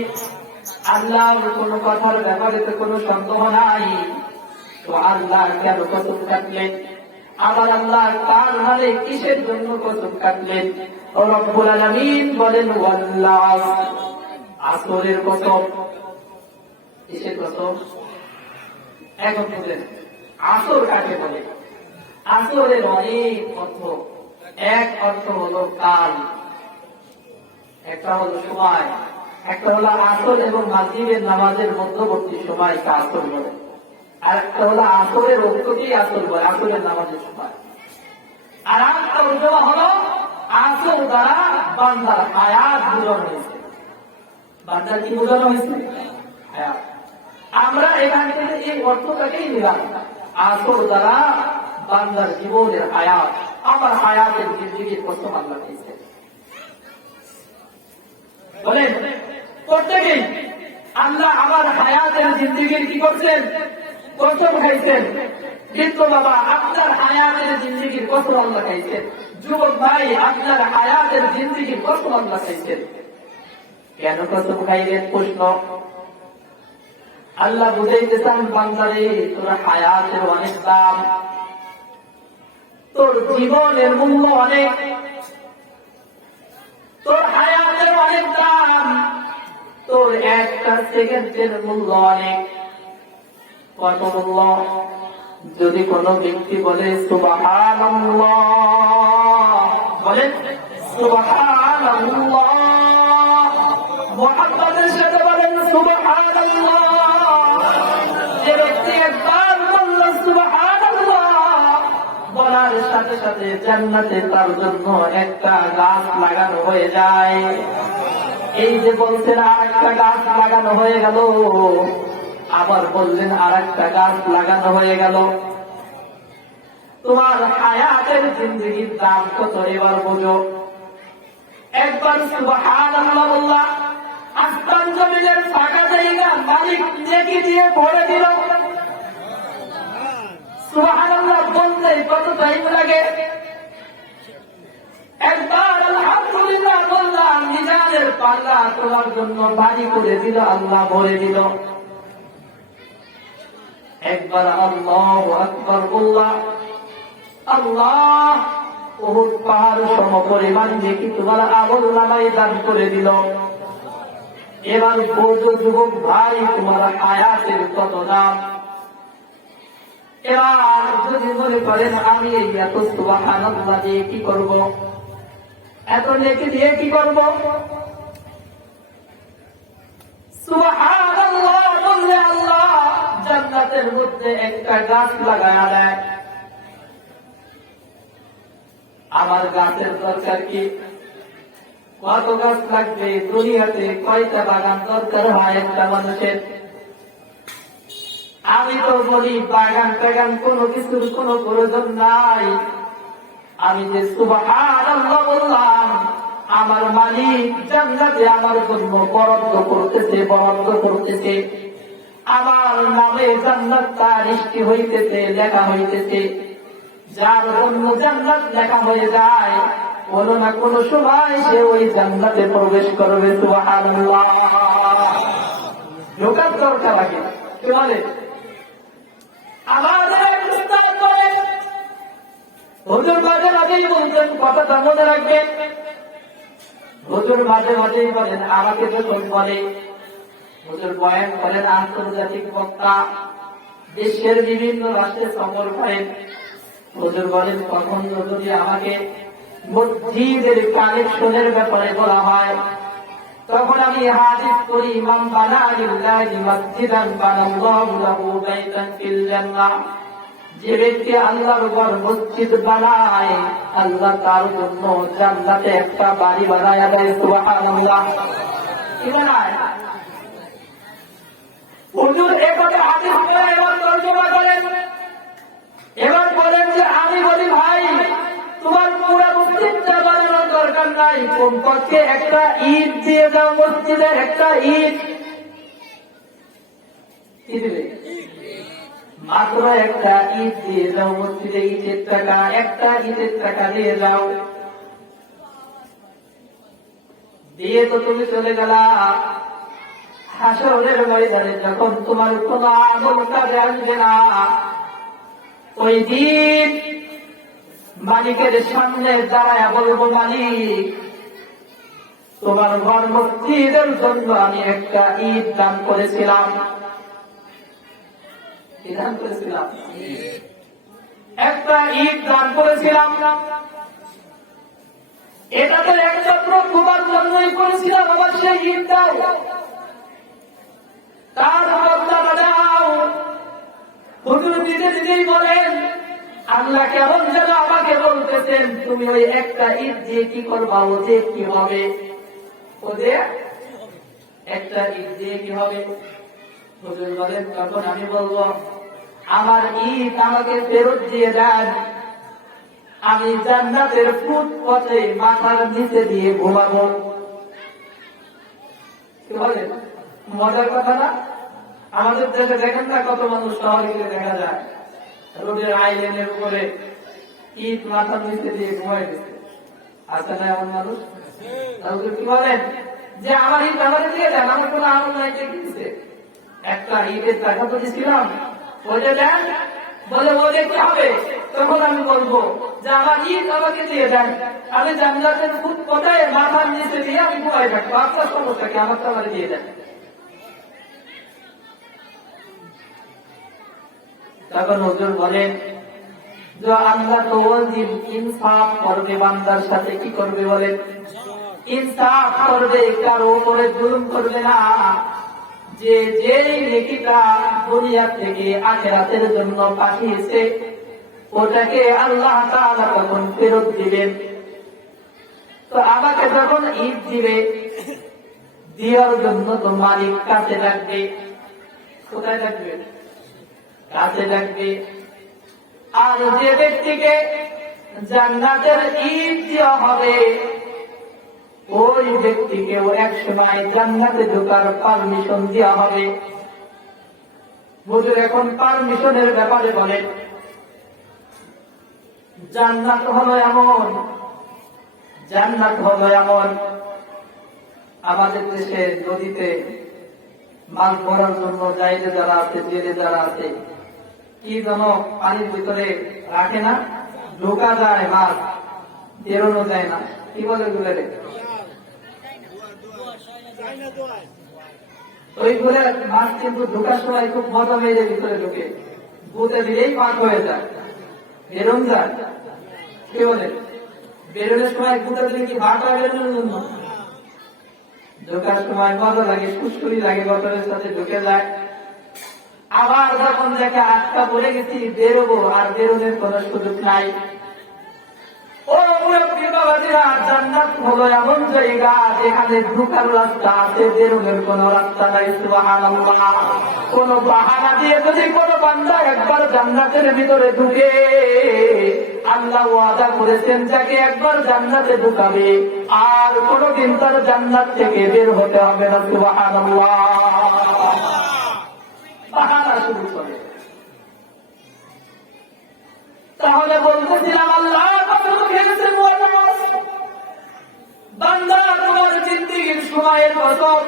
আল্লাহর কোন কথার ব্যাপারে তো কোনো সন্দেহ নাই। তো আল্লাহ কেন কসম কাটলেন আবার আল্লাহ তার নামে কিসের জন্য কসম কাটলেন রব্বুল আলামিন বলেন ওয়াল্লাহ আসরের কসম কিসের কসম এখন বুঝেন আসর কাকে বলে। আসরের অনেক অর্থ এক অর্থ হলো কাল একটা হলো সময় একটা হলো আসর এবং মাগরিবের নামাজের মধ্যবর্তী সময়কে আসর বলে আর একটা হলো আসরের অক্ষকেই আসর বলে আসরের নামাজের সময়। আর একটা তর্জমা হলো আসর দ্বারা বান্দার হায়াত বোঝানো হয়েছে। বান্দার কি বোঝানো হয়েছে হায়াত। আমরা এখান থেকে এই অর্থটাকেই নিলাম আসর দ্বারা বান্দার জীবনের হায়াত আমার হায়াতের জিন্দেগির কসম আল্লাহ দিয়েছে বলেন প্রত্যেকেই আল্লাহ আমার হায়াতের জিন্দেগির কি করছেন কসম খাইছেন। কিন্তু বাবা আপনার হায়াতের জিন্দেগির কসম আল্লাহ খাইছেন। যুবক ভাই আপনার হায়াতের জিন্দেগির কসম আল্লাহ খাইছেন। কেন কসম খাইলেন প্রশ্ন আল্লাহ বুঝাইতে চান বান্দারে তোর হায়াতের অনেক দাম তোর জীবনের মূল্য অনেক তোর হায়াতের অনেক দাম তোর একটা সেকেন্ডের মূল্য অনেক কত মূল্য যদি কোনো ব্যক্তি বলে সুবহানাল্লাহ, বলেন সুবহানাল্লাহ, মুহাম্মাদের সাথে বলেন সুবহানাল্লাহ। যে ব্যক্তি একবার বলল সুবহানাল্লাহ, বলার সাথে সাথে জান্নাতে তার জন্য একটা গাছ লাগানো হয়ে যায়। এই যে বলছেন আর একটা গাছ লাগানো হয়ে গেল, আবার বললেন আর একটা গাছ লাগানো হয়ে গেল। তোমার হায়াতের জিন্দেগির দাম কত এবার বোঝো। একবার সুবহানাল্লাহ বললাম, আসমান জমিনের ফাঁকা জায়গা মালিক নেকি দিয়ে ভরে দিল। সুবহানাল্লাহ বলতে কত টাইম লাগে? একবার আলহামদুলিল্লাহ বললাম, মিজানের পাল্লা তোমার জন্য ভারী করে দিল, আল্লাহ ভরে দিল। একবার আল্লাহু আকবার বললাম, আল্লাহ উহুদ পাহাড় সম পরিমাণ নেকি তোমার আমলনামায় দান করে দিল। এবার বোঝো যুবক ভাই, তোমার হায়াতের কত দাম। এবার যদি মনে করেন আমি এই এত সুবহানাল্লাহ দিয়ে কি করব, এত নেকি দিয়ে কি করব, সুবহানাল্লাহ বললে আল্লাহ জান্নাতের মধ্যে একটা গাছ লাগায়া দেয়। আমার গাছের দরকার কি? কত গাছ লাগবে? দুনিয়াতে কয়টা বাগান দরকার হয় একটা মানুষের? আমি তো বলি বাগান টাগান কোনো কিছুর কোনো প্রয়োজন নাই। আমি যে সুবহানাল্লাহ বললাম, আমার মালিক জান্নাতে আমার জন্য বরাদ্দ করতেছে। আমার নামে জান্নাত তার সৃষ্টি হইতেছে, লেখা হইতেছে। যার জন্য জান্নাত লেখা হয়ে যায়, কোনো না কোনো সময় সে ওই জান্নাতে প্রবেশ করবে। সুবহানাল্লাহ। ঢোকার দরকার আগে বলে আমাদের হুজুর মাঝে মাঝেই বলতেন, কথাটা মনে রাখবেন। হুজুর মাঝে মাঝেই বলেন, আমাকে যখন বলে হুজুর বয়ান করেন, আন্তর্জাতিক বক্তা, দেশের বিভিন্ন রাষ্ট্রে সফর করেন, হুজুর বলেন কখন যদি আমাকে মসজিদের কানেকশনের ব্যাপারে বলা হয়, তখন আমি হাদিস করি, মান বানা লিল্লাহি মসজিদান বানাল্লাহু লাহু বাইতান ফিল জান্নাহ। যে ব্যক্তি আল্লাহর উপর মসজিদ বানায়, আল্লাহ তার জন্য জান্নাতে একটা বাড়ি বানায় দেয়। সুবহানাল্লাহ। কি বানায়? হুজুর এভাবে হাদিস করে এবার তর্জমা করেন। এবার বলেন যে আমি বলি ভাই, তোমার পুরো মসজিদটা বানানোর দরকার নাই, কমপক্ষে একটা ইট দিয়ে দাও, মসজিদের একটা ইট। কি দিবে? মাত্র একটা ইট দিয়ে যাও মসজিদে, ইটের টাকা, একটা ইটের টাকা দিয়ে যাও। দিয়ে তো তুমি চলে গেলা, হাসরের ময়দানে যখন তোমার কোন আমল কাজে আসবে না, ওই দিন মালিকের সামনে দাঁড়ায় বলবো, মালিক তোমার ঘর মসজিদের জন্য আমি একটা ইট দান করেছিলাম। একটা ইট দান করেছিলাম, এটা তো একমাত্র তোমার জন্যই করেছিলাম, আবার সেই ইট দাও, তার বদলা দাও। হুজুর নিজেই বলেন, আল্লাহ কেমন যেন আমাকে বলতেছেন, তুমি ওই একটা ইট দিয়ে কি করবা, ও যে কি হবে, ও যে একটা ইট দিয়ে কি হবে? হুজুর বলেন, তখন আমি বলবো, আমার ইট আমাকে ফেরত দিয়ে দেন, আমি জান্নাতের ফুটপথে মাথার নিচে দিয়ে ঘুমাবো। কি বলেন? মজার কথা না? আমাদের দেশে দেখেন না, কত মানুষ শহরে গেলে দেখা যায় রোডের আইল্যান্ডের উপরে ইট মাথার নিচে দিয়ে ঘুমাই দিচ্ছে। আছে না এমন মানুষ? কি বলেন যে আমার ইট আমাকে দিয়ে দেন, আমার কোনো আমল নাই, দিচ্ছে একটা ইটের টাকা তো দিচ্ছিলাম, ওইটা দেন, বলে ও দেখতে হবে। তখন আমি বলবো যে আমার ইট আমাকে দিয়ে দেন, আমি জান্নাতের ফুটপথে মাথার নিচে দিয়ে আমি ঘুমাই থাকবো, আপনার সমস্যা কি, আমার তো আমার দিয়ে দেন। তখন হুজুর বলেন যে আল্লাহ তো বলছেন ইনসাফ করবে, বান্দার সাথে কি করবে বলেন? ইনসাফ করবে, কারো উপরে জুলুম করবে না। যে যেই নেকিটা দুনিয়া থেকে আখিরাতের জন্য পাঠিয়েছে ওটাকে আল্লাহ তাআলা তখন ফেরত দিবেন। তো আমাকে যখন ঈদ দিবে, দেওয়ার জন্য তো মালিক কাছে ডাকবে। কোথায় ডাকবে? কাছে ডাকবে। আর যে ব্যক্তিকে জান্নাতের ঈদ দেওয়া হবে ওই ব্যক্তিকেও এক সময় জান্নাতে ঢোকার পারমিশন দেওয়া হবে। হুজুর এখন পারমিশনের ব্যাপারে বলেন। জান্নাত হলো এমন, জান্নাত হলো এমন, আমাদের দেশে নদীতে মাছ ধরার জন্য যাইতে যারা আছে, জেলে যারা আছে, কি যেন পানির ভিতরে রাখে না, ঢোকা যায় মাছ, বেরোনো যায় না, কি বলে গুলে রে? ওইগুলো মাছ কিন্তু ঢোকার সময় খুব মজা মেরে ভিতরে ঢুকে, বুতে দিলেই পাক হয়ে যায়, বেরোন যায়। কি বলে? বেরোনোর সময় বুতে দিলে কি ভাট হয় বেরোনোর জন্য? ঢোকার সময় মজা লাগে, সুস্কুরি লাগে, বছরের সাথে ঢুকে যায়। আবার যখন দেখে আটকা পড়ে গেছি, বেরোবো, আর বেরোনোর কোন সুযোগ নাই। ও মুরব্বী বাবাজিরা, জান্নাত হলো এমন জায়গা যেখানে ঢোকার রাস্তা আছে, বেরোনোর কোন রাস্তা নাই। সুবহানাল্লাহ। কোন বাহানা দিয়ে যদি কোন বান্দা একবার জান্নাতের ভিতরে ঢুকে, আল্লাহ ওয়াদা করেছেন যাকে একবার জান্নাতে ঢুকাবে আর কোনদিন তার জান্নাত থেকে বের হতে হবে না। সুবহানাল্লাহ। বাহানা শুরু করে। তাহলে বলতেছিলাম আল্লাহ কসম খেয়েছে বান্দা তোমার জিন্দেগীর সময়ের কসম।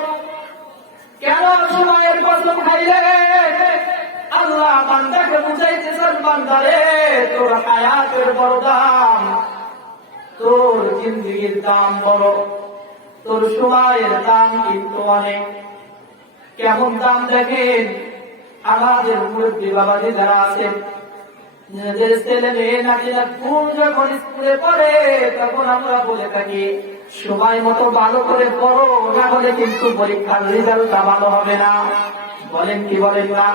কেন সময়ের কসম খাইলে? আল্লাহ বান্দাকে বুঝাইতেছেন, বান্দারে তোর হায়াতের বড় দাম, তোর জিন্দেগীর দাম বড়, তোর সময়ের দাম কিন্তু অনেক। কেমন দাম দেখেন, আমাদের মুরব্বী বাবাজি যারা আছেন, নিজেদের ছেলে মেয়ে নাতিরা কোন যখন স্কুলে পড়ে তখন আমরা বলে থাকি সময় মতো ভালো করে পড়ো, না হলে কিন্তু পরীক্ষার রেজাল্টটা ভালো হবে না। বলেন কি বলেন না?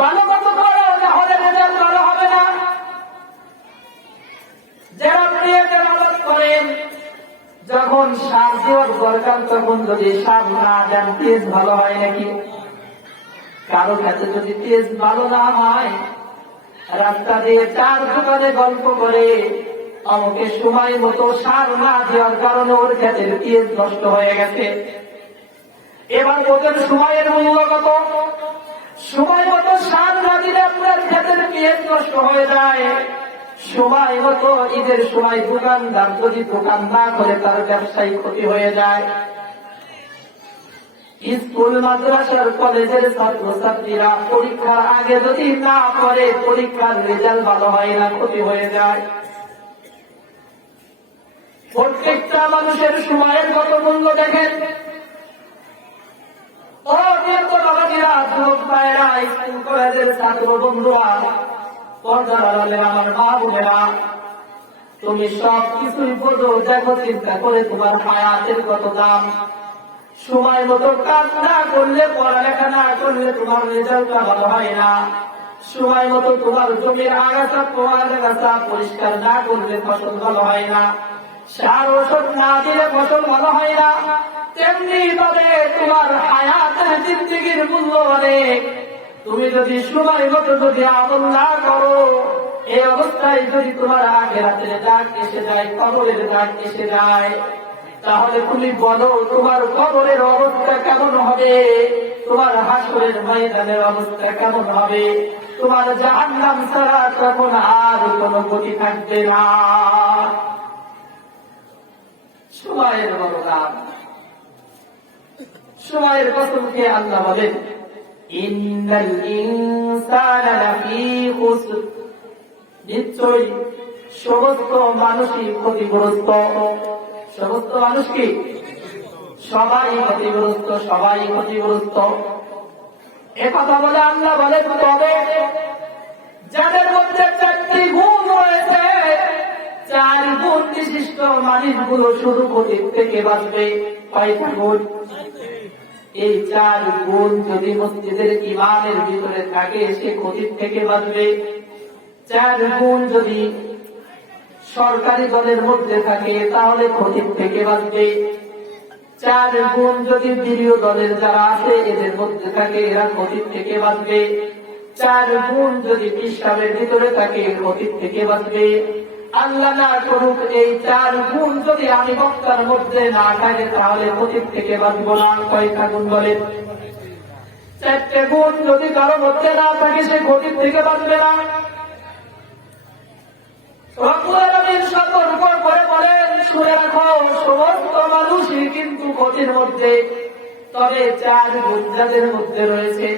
ভালো মতো পড়ো, না হলে রেজাল্ট ভালো হবে না। যারা প্রিয়কে ভালো করেন, যখন সার দেওয়ার দরকার তখন যদি সার না দেন তেজ ভালো হয় নাকি? কারো কাছে যদি তেজ ভালো না হয়, রাস্তা দিয়ে চার দোকানে গল্প করে আমাকে সময় মতো সার না দেওয়ার কারণে ওর ক্ষেতের তেজ নষ্ট হয়ে গেছে। এবার ওদের সময়ের মূল্য কত? সময় মতো সার না দিলে আপনার ক্ষেতের তেজ নষ্ট হয়ে যায়। সময় মতো ঈদের সময় দোকানদার যদি দোকান না করে তার ব্যবসায়ী ক্ষতি হয়ে যায়। স্কুল মাদ্রাসার কলেজের ছাত্রছাত্রীরা পরীক্ষার আগে যদি না পড়ে পরীক্ষার রেজাল্ট ভালো হয় না, ক্ষতি হয়ে যায়। প্রত্যেকটা মানুষের সময়ের কত মূল্য দেখেন। ও বাবাজিরা, যুবক ভাইয়েরা, স্কুল কলেজের ছাত্র বন্ধুরা, পর্দার আড়ালে আমার মা বোনেরা, তুমি সব কিছুই বোঝো, দেখো চিন্তা করে তোমার হায়াতের কত দাম। সময় মতো কাজ না করলে, পড়ালেখা না করলে তোমার রেজাল্টটা ভালো হয় না। সময় মতো তোমার জমির আগাছা পোড়াগাছা পরিষ্কার না করলে ফসল ভালো হয় না। সার ওষুধ না দিলে ফসল ভালো হয় না। তেমনি ভাবে তোমার হায়াতের জিন্দেগীর মূল্য অনেক। তুমি যদি সময় মতো যদি আমল না করো, এই অবস্থায় যদি তোমার আখিরাতের ডাক এসে যায়, কবরের ডাক এসে যায়, তাহলে তুমি বলো তোমার কবরের অবস্থা কেমন হবে, তোমার হাসরের ময়দানের অবস্থা কেমন হবে। তোমার জাহান্নাম ছাড়া তখন আর কোনো গতি থাকবে না। সময়ের বড় দাম। সময়ের কসম খেয়ে আল্লাহ বলেন, ইন্নাল ইনসানা লাফী খুসর, নিশ্চয়ই সমস্ত মানুষই ক্ষতিগ্রস্ত। সমস্ত মানুষ কি? সবাই ক্ষতিগ্রস্ত, সবাই ক্ষতিগ্রস্ত। একথা বলে আল্লাহ বলেন, তবে যাদের মধ্যে 4টি গুণ রয়েছে, 4 গুণ বিশিষ্ট মানুষগুলো শুধু ক্ষতির থেকে বাঁচবে। কয়টা গুণ? এই 4 গুণ যদি মসজিদের ইমামের ভিতরে থাকে সে ক্ষতির থেকে বাঁচবে। 4 গুণ যদি সরকারি দলের মধ্যে থাকে তাহলে ক্ষতির থেকে বাঁচবে। 4 গুণ যদি বিরোধী দলের যারা আছে এদের মধ্যে থাকে এরা ক্ষতির থেকে বাঁচবে। 4 গুণ যদি পিসাবের ভিতরে থাকে ক্ষতির থেকে বাঁচবে। আল্লাহ না করুক এই 4 গুণ যদি আমি বক্তার মধ্যে না থাকে তাহলে ক্ষতির থেকে বাঁচব না। কয়টা গুণ বলেন? 4টে গুণ যদি কারো মধ্যে না থাকে সে ক্ষতির থেকে বাঁচবে না। রব্বুল আলামিন সতর্ক করে বলেন, শুনে রাখো সমস্ত মানুষই কিন্তু ক্ষতির মধ্যে, তবে 4 গুণ যাদের মধ্যে রয়েছে,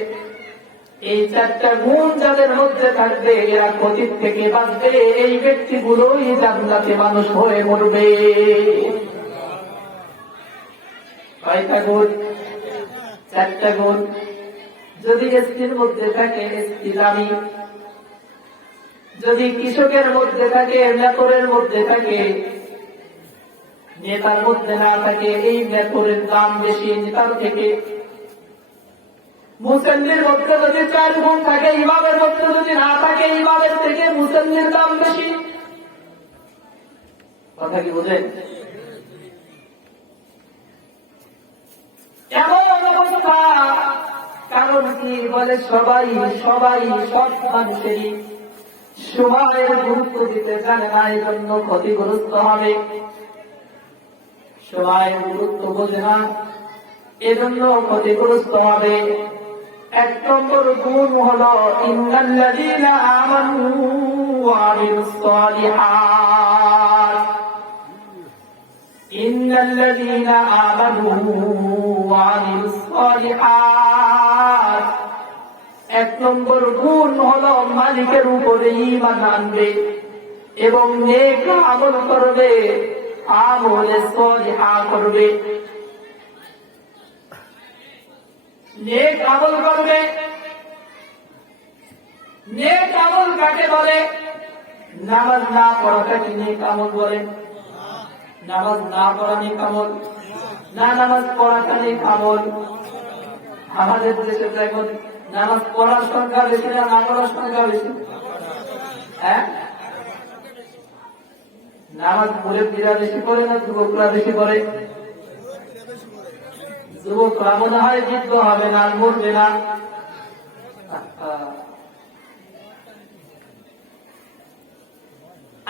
এই 4টা গুণ যাদের মধ্যে থাকবে এরা ক্ষতির থেকে বাঁচবে। এই ব্যক্তিগুলোই জান্নাতে মানুষ হয়ে মরবে। কয়টা গুণ? 4টা গুণ। যদি এসপির মধ্যে থাকে এসপি দামি, যদি কৃষকের মধ্যে থাকে, নেতরের মধ্যে থাকে, নেতার মধ্যে না থাকে এই নেতরের দাম বেশি নেতার থেকে। মুসল্লির মধ্যে যদি 4 গুণ থাকে, ইমামের মধ্যে যদি না থাকে ইমামের থেকে মুসল্লির দাম বেশি। কথা কি বোঝেন? এমন অবস্থা। কারণ কি বলে, সবাই সব মানুষেরই সময়ের গুরুত্ব দিতে জানে না, এই জন্য ক্ষতিগ্রস্ত হবে। সময়ের গুরুত্ব বোঝে না, এজন্য ক্ষতিগ্রস্ত হবে। 1 নম্বর গুণ হলো ইন্নাল্লাযীনা আমানু ওয়া আমিলুস সালিহাত। ইন্নাল্লাযীনা আমানু ওয়া আমিলুস সালিহাত। 1 নম্বর গুণ হলো মালিকের উপরে ঈমান আনবে এবং নেক আমল করবে, আমলে সালিহা করবে। নেক আমল করবে। নেক আমল কাকে বলে? নামাজ না পড়াটাকে নেক আমল বলে? নামাজ না পড়া নেক আমল না? নামাজ পড়াটা নেক আমল? আমাদের দেশে দেখুন নামাজ পড়ার সংখ্যা বেশি না না পড়ার সংখ্যা বেশি? হ্যাঁ, নামাজ মুরব্বীরা বেশি পড়ে না যুবকরা বেশি পড়ে? যুবকরা মনে হয় বৃদ্ধ হবে না, মরবে না।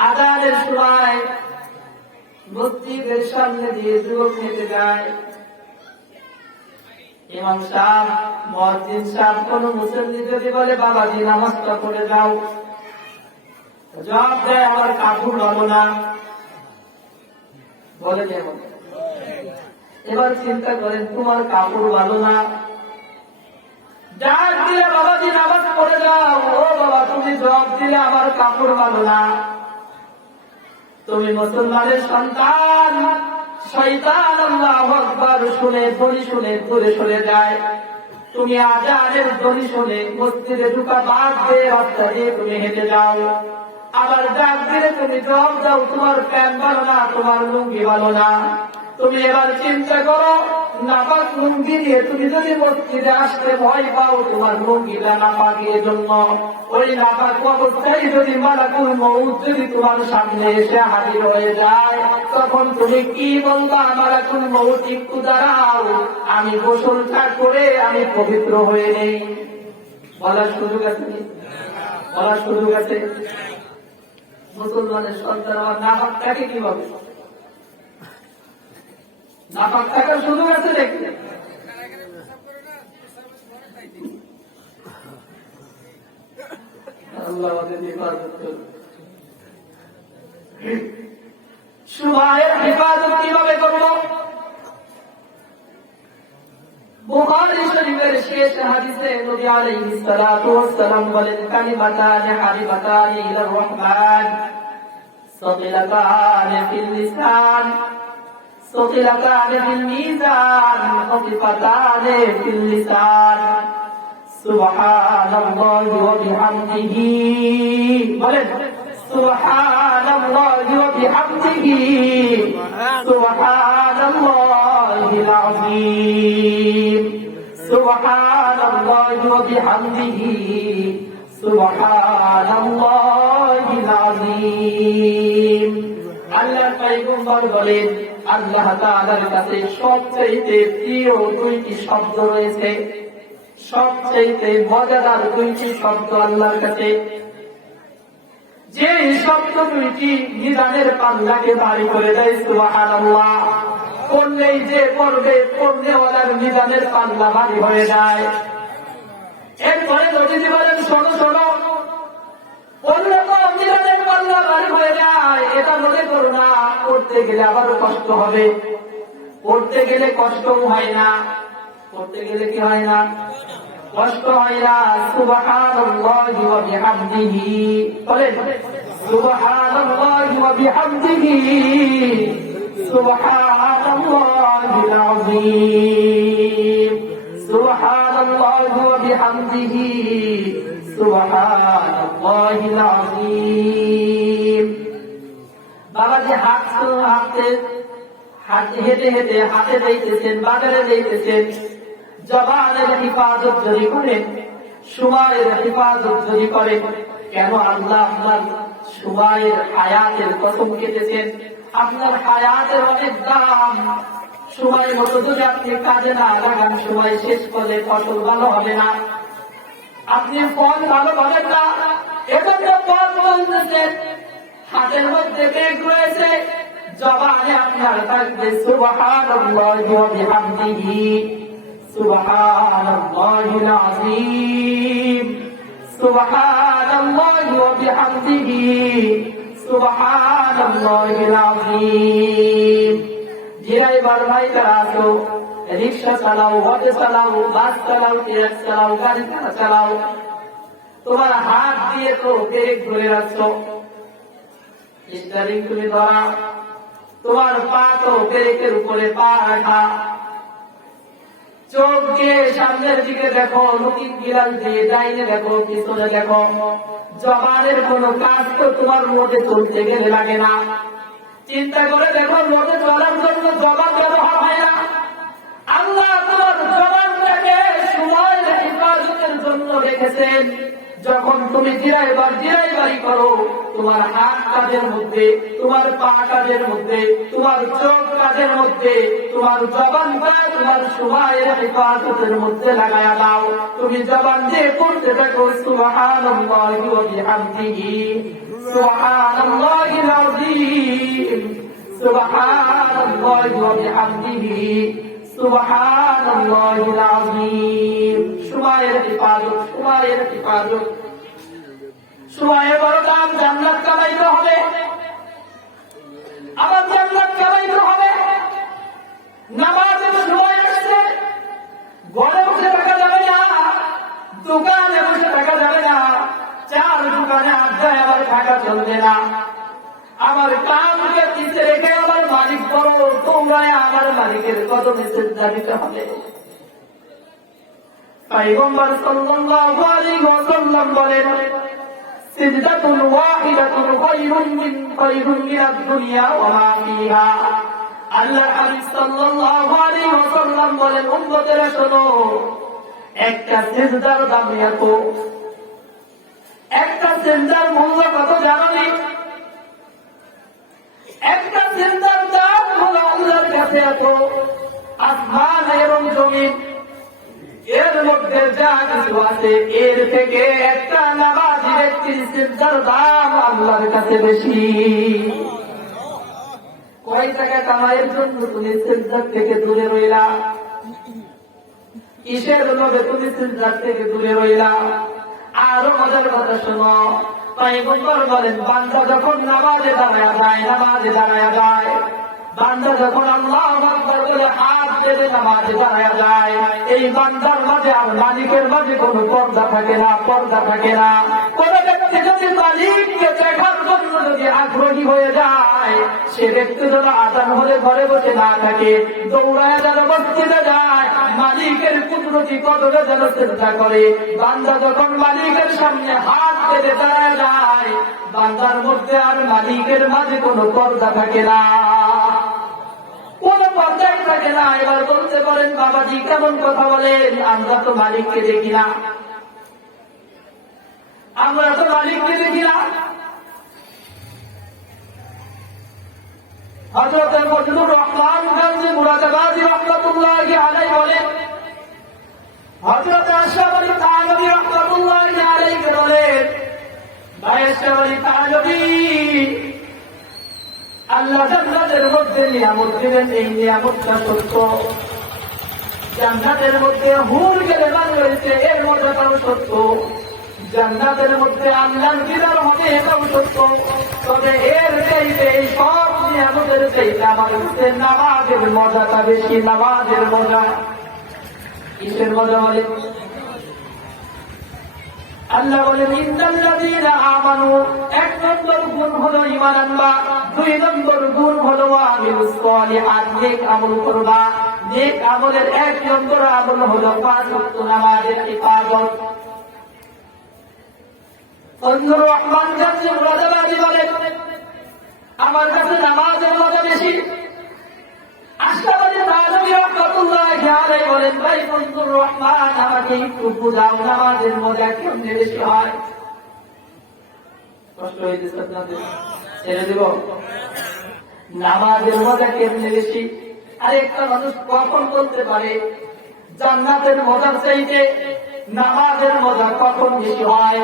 আযানের সময় মসজিদের সামনে দিয়ে যুবক হেঁটে যায়, ইমাম সাহেব মুয়াজ্জিন সাহেব কোন মুসল্লি যদি বলে বাবাজি নামাজটা পড়ে যাও, জবাব দেয় আমার কাপড় ভালো না। বলে যেমন, এবার চিন্তা করেন তোমার কাপড় ভালো না, ডাক দিলে বাবাজি নামাজ পড়ে যাও, ও বাবা তুমি জবাব দিলে আমার কাপড় ভালো না। তুমি মুসলমানের সন্তান, শয়তান আল্লাহু আকবার শুনে ধ্বনি শুনে দূরে সরে যায়। তুমি আযানের ধ্বনি শুনে মসজিদে ঢুকা বাদ দিয়ে রাস্তা দিয়ে তুমি হেঁটে যাও, আবার ডাক দিলে তুমি জবাব দাও তোমার প্যান্ট ভালো না, তোমার লুঙ্গি ভালো না। তুমি এবার চিন্তা করো, নাপাক লুঙ্গি নিয়ে তুমি যদি মসজিদে আসতে ভয় পাও, তোমার লুঙ্গিটা নাপাক, এজন্য ওই নাপাক অবস্থায় যদি মালাকুল মউত যদি তোমার সামনে এসে হাজির হয়ে যায়, তখন তুমি কি বলবা? মালাকুল মউত একটু দাঁড়াও, আমি গোসলটা করে আমি পবিত্র হয়ে নেই। বলার সুযোগ আছে? বলার সুযোগ আছে? মুসলমানের সন্তান আমার নাপাক থাকে কিভাবে? নাপাক থাকার সুযোগ আছে দেখতে? আল্লাহ আমাদের হেফাজত করুন। সময়ের হেফাজত কিভাবে করবো? বুখারী শরীফের শেষ হাদিসে নবী আলাইহিস সালাতু ওয়াস সালাম বলেন, কালিমাতানি হাবিবাতানি ইলার রহমান সাকিলাতানি ফিল লিসান ثقلتان في الميزان خفيفتان في اللسان সুবহানাল্লাহি ওয়া বিহামদিহি, বলেন সুবহানাল্লাহি ওয়া বিহামদিহি, সুবহানাল্লাহিল আযীম, সুবহানাল্লাহি ওয়া বিহামদিহি, সুবহানাল্লাহিল আযীম। আল্লাহর পয়গম্বর বলেন, আল্লাহ তাআলার কাছে সবচেয়ে প্রিয় দুইটি শব্দ রয়েছে, সবচেয়ে মজাদার দুইটি শব্দ আল্লাহর কাছে। যে শব্দ দুইটি মিজানের পাল্লাকে ভারী করে দেয়, সুবহানাল্লাহ। পড়লেই যে পড়বে, পড়নেওয়ালার মিজানের পাল্লা ভারী হয়ে যায়। এরপরে নবীজি বলেন, শোনো শোনো, পড়লে তো মিজানের পাল্লা ভারী হয়ে যায়, এটা মনে করো না, পড়তে গেলে আবারও কষ্ট হবে। পড়তে গেলে কষ্টও হয় না, পড়তে গেলে কি হয় না? কষ্ট হয় না। সুবহানাল্লাহি ওয়া বিহামদিহি, বলেন সুবহানাল্লাহি ওয়া বিহামদিহি, সুবহানাল্লাহিল আযীম, সুবহানাল্লাহি ওয়া বিহামদিহি, সুবহানাল্লাহিল আযীম। বাবাজি হাঁটতে হেঁটে হেঁটে হাতে যাইতেছেন, বাজারে যাইতেছেন। জবানের হিফাজত যদি করেন, সময়ের হিফাজত যদি করেন, কেন আল্লাহ আপনার সময়ের হায়াতের কসম কেটেছেন? আপনার হায়াতের অনেক দাম। সময় মতো যদি আপনি কাজে না লাগান, সময় শেষ করলে ফসল ভালো হবে না, আপনি ফল ভালো পাবেন না। এজন্য ফল বলতেছেন, হাতের মধ্যে বেগ রয়েছে, জবানে আপনার থাকবে সুবহানাল্লাহি ওয়া বিহামদিহি, সুবহানাল্লাহিল আযীম, সুবহানাল্লাহি ওয়া বিহামদিহি, সুবহানাল্লাহিল আযীম। ড্রাইভার ভাইরা আছো, রিক্সা চালাও, অটো চালাও, বাস চালাও, ট্রাক চালাও, গাড়ি চালাও, তোমার হাত দিয়ে তো ব্রেক ধরে রাখছো, স্টিয়ারিং তুমি ধরা, তোমার পা তো ব্রেকের উপরে পা রাখা, চোখ দিয়ে সামনের দিকে দেখো, লুকিং গিলাস দিয়ে ডাইনে দেখো, পিছনে দেখো। জবানের কোন কাজ তো তোমার মধ্যে চলতে গেলে লাগে না। চিন্তা করে দেখো, মধ্যে চলার জন্য জবান ব্যবহার হয় না। আল্লাহ তোমার জবানটাকে সময়ের হিফাজতের জন্য রেখেছেন। যখন তুমি জিরাইবারি করো, তোমার হাত কাজের মধ্যে, তোমার পা কাজের মধ্যে, তোমার চোখ কাজের মধ্যে, তোমার জবানটা তোমার সময়ের হিফাজতের মধ্যে লাগায়া দাও। তুমি জবান দিয়ে পড়তে থাকো সুবহানাল্লাহি ওয়া বিহামদিহি, সুবহানাল্লাহিল আযীম, সুবহানাল্লাহি ওয়া বিহামদিহি, সুবহানাল্লাহিল আযীম। সময়ের হিফাজত, সময়ের হিফাজত। সময়ের বড় দাম। জান্নাত কামাইতে হবে, আবার জান্নাত কামাইতে হবে। নামাজের সময় আসছে, ঘরে বসে থাকা যাবে না, দোকানে বসে থাকা যাবে না, চার দোকানে আড্ডায় আবার থাকা চলবে না। আমার কামকে পিছিয়ে রেখে আমার মালিক বড়, তোমরা আমার মালিকের কদমে সিজদা দিতে হবে। পয়গম্বর সাল্লাল্লাহু আলাইহি ওয়াসাল্লাম বলেন, সিজদাতুল ওয়াহিদাতুন খায়রুন মিনাদ দুনিয়া ওয়া মা ফিহা। আল্লাহর হাবিব সাল্লাল্লাহু আলাইহি ওয়াসাল্লাম বলেন, উম্মতেরা শোনো, একটা সিজদার দাম এত, একটা সিজদার মূল্য কত জানেন? একটা সিজদার দাম হলো আল্লাহর কাছে এত, আসমান এবং জমিন এর মধ্যে যা কিছু আছে, এর থেকে একটা নামাজি ব্যক্তির সিজদার দাম আল্লাহর কাছে বেশি। কয় টাকা কামাইয়ের জন্য তুমি সিজদার থেকে দূরে রইলা? কিসের লোভে তুমি সিজদার থেকে দূরে রইলা? আরো মজার কথা শোনো, পয়গম্বর বলেন, বান্দা যখন নামাজে দাঁড়ায় যায়, বান্দা যখন আল্লাহু আকবার বলে হাত বেঁধে নামাজে দাঁড়ায় যায়, এই বান্দার মাঝে আর মালিকের মাঝে কোনো পর্দা থাকে না। কোনো ব্যক্তি যদি তার মালিককে দেখার জন্য যদি আগ্রহী হয়ে যায়, সে ব্যক্তি যেন আজান হলে ঘরে বসে না থাকে, দৌড়ায় যেন মসজিদে যায়, মালিকের কুদরতি কদরে যেন চিন্তা করে। বান্দা যখন মালিকের সামনে হাত পেতে দাঁড়ায় যায়, বান্দার মধ্যে আর মালিকের মাঝে কোনো পর্দা থাকে না, কোন পর্যায়ে থাকে না। এবার বলতে পারেন, বাবাজি কেমন কথা বলেন, আমরা তো মালিককে দেখি না, আমরা তো মালিককে দেখি না। হযরত ফজলুর রহমান গাজী মুরাদাবাদী রাহমাতুল্লাহি আলাইহি বলেন, হযরত আশরাফ আলী থানভী রাহমাতুল্লাহি আলাইহি বলেন, ভাই আশরাফ আলী থানভী, আল্লাহ জান্নাতের মধ্যে নিয়ামত দিলেন, এই নিয়ামতটা সত্য। জান্নাতের মধ্যে হুর গেলে বান রয়েছে, এর মজাটাও সত্য। জান্নাতের মধ্যে আল্লাহর দিদার হবে, এটাও সত্য। তবে এর চাইতে, এই সব নিয়ামতের চাইতে আমার কাছে নামাজের মজাটা বেশি। নামাজের মজা কিসের মজা বলে? আল্লাহ বলেন, ইন্নাল্লাযীনা আমানু, এক নম্বর গুণ হলো ঈমান আনবা, দুই নম্বর গুণ হলো আমিলুস সালিহাত, নেক আমল করবা। নেক আমলের এক নম্বর আমল হলো পাঁচ ওয়াক্ত নামাজের ইবাদত। ফজলুর রহমান গাজী মুরাদাবাদী বলেন, আমার কাছে নামাজের মজা বেশি। আশরাফ আলী থানভী রাহমাতুল্লাহি আলাইহি বলেন, ভাই ফজলুর রহমান, আমাকে একটু বুঝাও, নামাজের মজা কেমনে বেশি হয়? কষ্ট হয়েছে আপনাদের, ছেড়ে দেব? নামাজের মজা কেমনে বেশি? আরেকটা মানুষ কখন বলতে পারে জান্নাতের মজার চাইতে নামাজের মজা কখন বেশি হয়?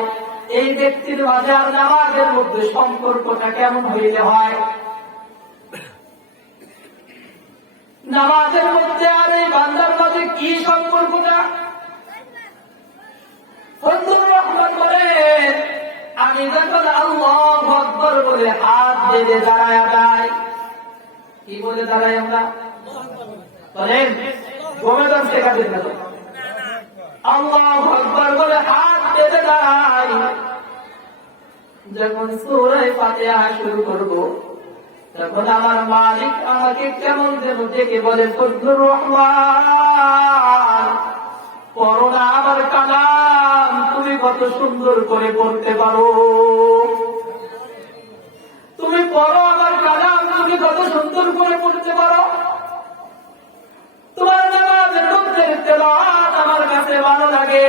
এই ব্যক্তির মাঝে আর নামাজের মধ্যে সম্পর্কটা কেমন হইলে হয়? নামাজের মধ্যে আর এই বান্দার মাঝে কি সম্পর্কটা? ফজলুর রহমান বলেন, আমি যখন আল্লাহু আকবার বলে হাত বেঁধে দাঁড়ায় যায়, কি বলে দাঁড়াই আমরা? বলেন, গোমেদান শেখাবেন না? আল্লাহু আকবার বলে হাত বেঁধে দাঁড়াই, যখন সূরা ফাতিহা শুরু করব, তখন আমার মালিক আমাকে কেমন যেন ডেকে বলে, ফজলুর রহমান, পড়ো না আমার কালাম, তুমি কত সুন্দর করে পড়তে পারো। তুমি পড়ো আমার কালাম, তুমি কত সুন্দর করে পড়তে পারো। তোমার নামাজের মধ্যে তেলাওয়াত আমার কাছে ভালো লাগে।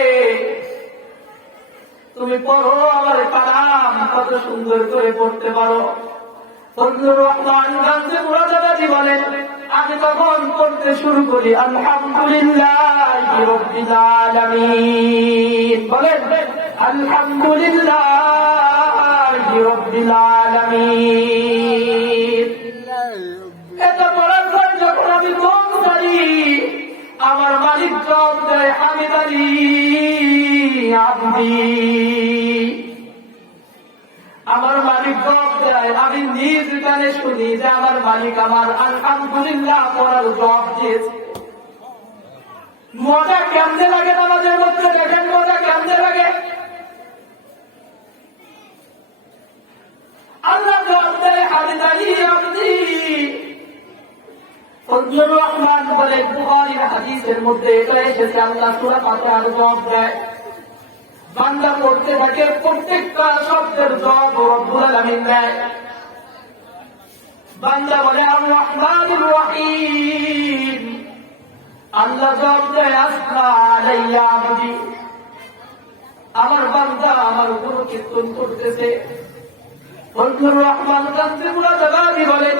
তুমি পড়ো আমার কালাম, কত সুন্দর করে পড়তে পারো। ফজলুর রহমান গাজী মুরাদাবাদী বলেন, আমি তখন পড়তে শুরু করি, আলহামদুলিল্লাহি রাব্বিল আলামিন। বলেন, আলহামদুলিল্লাহি রাব্বিল আলামিন। এটা পড়ার পর যখন আমি দম পারি, আমার মালিক জবাব দেয়, হামিদানি আবদি। আমার মালিক জবাব দেয়, আমি নিজ কানে শুনি যে আমার মালিক আমার আলহামদুলিল্লাহ পড়ার জবাব দিয়েছে। মজা কেমনে লাগে নামাজের মধ্যে? দেখেন মজা কেমনে লাগে। আল্লাহ জবাব দেয়, হামিদানি আবদি। ফজলুর রহমান বলেন, বুখারীর হাদিসের মধ্যে এটা এসেছে, আল্লাহ সূরা ফাতিহার জবাব দেয়, বান্দা পড়তে থাকে, প্রত্যেকটা শব্দের জবাব রব্বুল আলামিন দেয়। বান্দা বলে, আর রহমানুর রহিম, আল্লাহ জবাব দেয়, আসনা আলাইয়া আবদি। আমার বান্দা আমার উপর কীর্তন করতেছে। ফজলুর রহমান গাজী মুরাদাবাদী বলেন,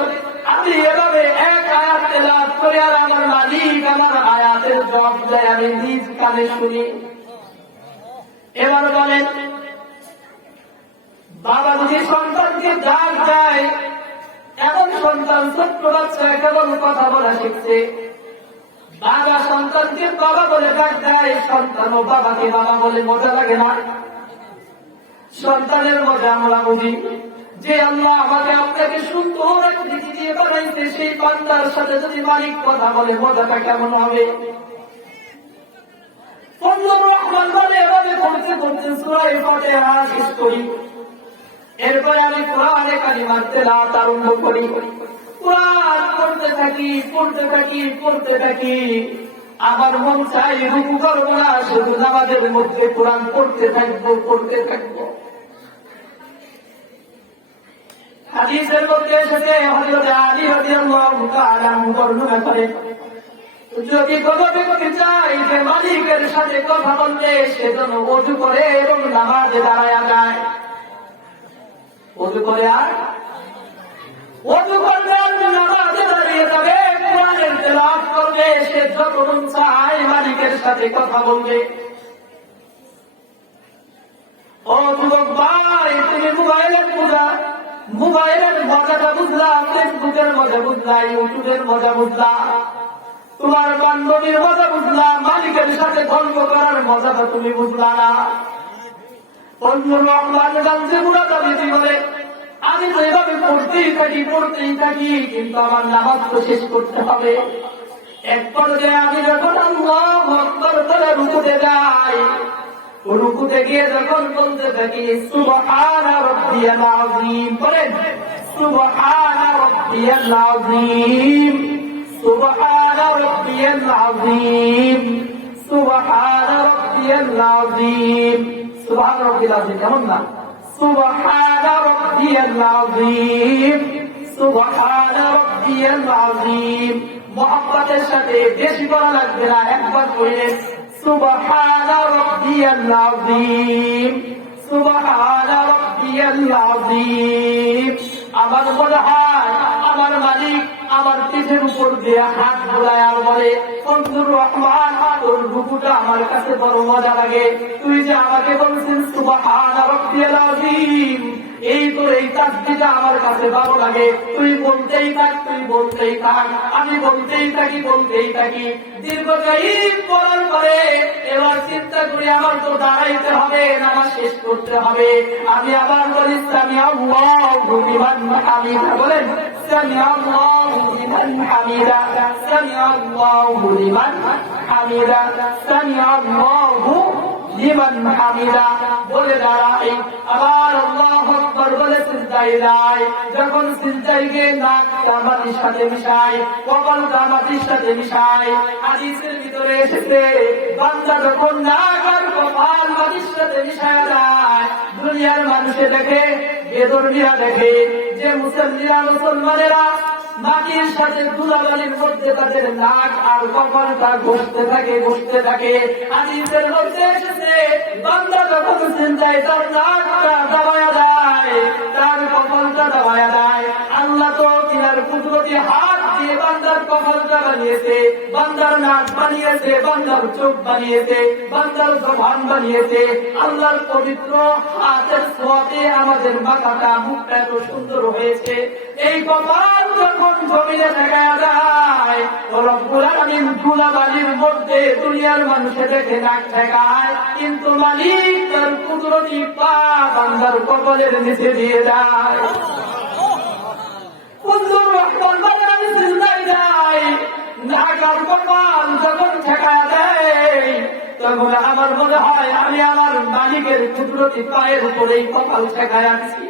আমি এভাবে এক আয়াত তেলাওয়াত করি আর আমার মালিক আমার আয়াতের জবাব দেয়, আমি নিজ কানে শুনি। এবার বলেন, বাবা যদি সন্তানকে ডাক দেয়, এমন সন্তান ছোট্ট বাচ্চা কেবল কথা বলা শিখছে, বাবা সন্তানকে বাবা বলে ডাক দেয়, সন্তান ও বাবাকে বাবা বলে, মজা লাগে না? সন্তানের মজা আমরা বুঝি যে আল্লাহ আমাকে আপনাকে সুন্দর আকৃতি দিয়ে বানাইছে, সেই বান্দার সাথে যদি মালিক কথা বলে মজাটা কেমন হবে? ফজলুর রহমান বলে, এভাবে পড়তে পড়তে সূরা ফাতিহা শেষ করি, এরপরে আমি কোরআনে কালিমার তেলাওয়াত আরম্ভ করি, কোরআন পড়তে থাকি পড়তে থাকি পড়তে থাকি। আমার মন চাই রুকু করবো না, শুধু নামাজের মধ্যে কোরআন পড়তে থাকবো পড়তে থাকবো। হাদিসের মধ্যে এসেছে হযরত আলী রাদিয়াল্লাহু তাআলা বর্ণনা করেন, যদি কোনো ব্যক্তি চায় যে মালিকের সাথে কথা বলতে, সেজন্য ওযু করে এবং নামাজে দাঁড়ায়া যায়। ওযু করে আর ওযু করবে আর নামাজে দাঁড়িয়ে যাবে, কোরআনের তেলাওয়াত করবে, সে যতক্ষণ চায় মালিকের সাথে কথা বলবে। ও যুবক ভাই, তুমি মোবাইলের মজাটা বুঝলা, ফেসবুকের মজা বুঝলা, ইউটিউবের মজা বুঝলা, তোমার বান্ধবীর মজা বুঝলা, মালিকের সাথে গল্প করার মজাটা তুমি বুঝলা না। আমি তো এভাবে পড়তেই থাকি কিন্তু আমার নামাজ তো শেষ করতে হবে। এক পর্যায়ে আমি যখন আল্লাহু আকবার বলে রুকুতে যাই, রুকুতে গিয়ে যখন বলতে থাকি সুবহানা রাব্বিয়াল আযীম, বলেন সুবহানা রাব্বিয়াল আযীম, সুবহানা রাব্বিয়াল আযীম, সুবহানা রাব্বিয়াল আযীম, সুবহানা রাব্বিয়াল আযীম, কেমন না? সুবহানা রাব্বিয়াল আযীম, সুবহানা রাব্বিয়াল আযীম। মুহাব্বতের সাথে বেশি করা লাগবে না, একবার কইলেন সুবহানা রাব্বিয়াল আযীম, সুবহানা রাব্বিয়াল আযীম। আমার মনে হয় আমার মালিক আমার পিঠের উপর দিয়ে হাত বোলায় আর বলে, বন্ধুর রহমান, তোর রুকুটা আমার কাছে বড় মজা লাগে, তুই যে আমাকে বলছিস সুবহানা রাব্বিয়াল আযীম, এই তোর এই তাসবিহটা আমার কাছে ভালো লাগে, তুই বলতেই থাক, তুই বলতেই থাক, আমি বলতেই থাকি। দীর্ঘকালীন পড়ার পরে এবার চিন্তা করি আমার তো দাঁড়াইতে হবে, নামাজ শেষ করতে হবে। আমি আবার বলি সামিআল্লাহু লিমান হামিদা, বলেন সামিআল্লাহু লিমান হামিদা, সামিআল্লাহু লিমান হামিদা, সামিআল্লাহু লিমান হামিদা বলে দাঁড়াই। আবার আল্লাহু আকবার বলে সিজদায় যাই। যখন সিজদায় গিয়ে নাকটা মাটির সাথে মিশাই, কপালটা মাটির সাথে মিশাই। হাদিসের ভিতরে এসেছে বান্দা যখন নাক আর কপাল মাটির সাথে মিশায় যায়, দুনিয়ার মানুষে দেখে, বেদরবিরা দেখে যে মুসলমানেরা মাটির সাথে ধুলাবালির মধ্যে তাদের নাক আর কপালটা ঘষতে থাকে। হাদিসের মধ্যে এসেছে বান্দা যখন চিন্তায় তার নাকটা দাবায়া দেয়, তার কপালটা দাবায়া দেয়, আল্লাহ তো তিনার কুদরতি হাত দিয়ে বান্দার কপালটা বানিয়েছে, বান্দার নাক বানিয়েছে, বান্দার চোখ বানিয়েছে, বান্দার জবান বানিয়েছে। আল্লাহর পবিত্র হাতের ছোঁয়াতে আমাদের মাথাটা মুখটা এত সুন্দর হয়েছে। এই কপাল যখন জমিনে দেখা যায়, রব্বুল আলামিন ধুলাবালির মধ্যে দুনিয়ার মানুষে দেখে নাক ঠেকায়, কিন্তু মালিক তার কুদরতি পা বান্দার কপালের নিচে দিয়ে যায়। কুদরতুর রহমান বলে আমি সিজদায় যাই, নাক আর কপাল যখন ঠেকায় দেয়, তখন আমার মনে হয় আমি আমার মালিকের কুদরতি পায়ের উপরেই কপাল ঠেকায় আছি।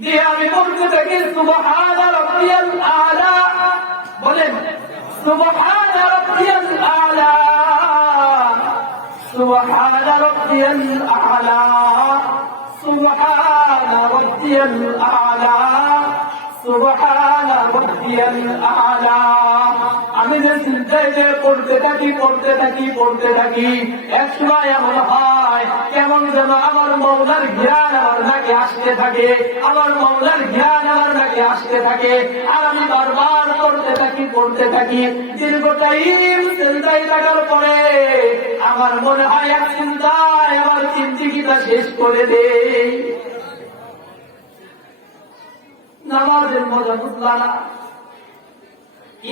দিয়ে আমি বলতে থাকি সুবহানা রাব্বিয়াল আ'লা, বলেন সুবহানা রাব্বিয়াল আ'লা, সুবহানা রাব্বিয়াল আ'লা, সুবহানা রাব্বিয়াল আ'লা, সুবহানা রাব্বিয়াল আ'লা। আমি যে সিজদায় পড়তে থাকি, এক সময় এমন হয় কেমন যেন আমার মওলার জ্ঞান আমার নাকে আসতে থাকে, আর আমি বারবার পড়তে থাকি। দীর্ঘ টাইম সিজদায় থাকার পরে আমার মনে হয় এক চিন্তায় আমার জিন্দেগিটা শেষ করে দেই। নামাজের মজা বুঝলা না?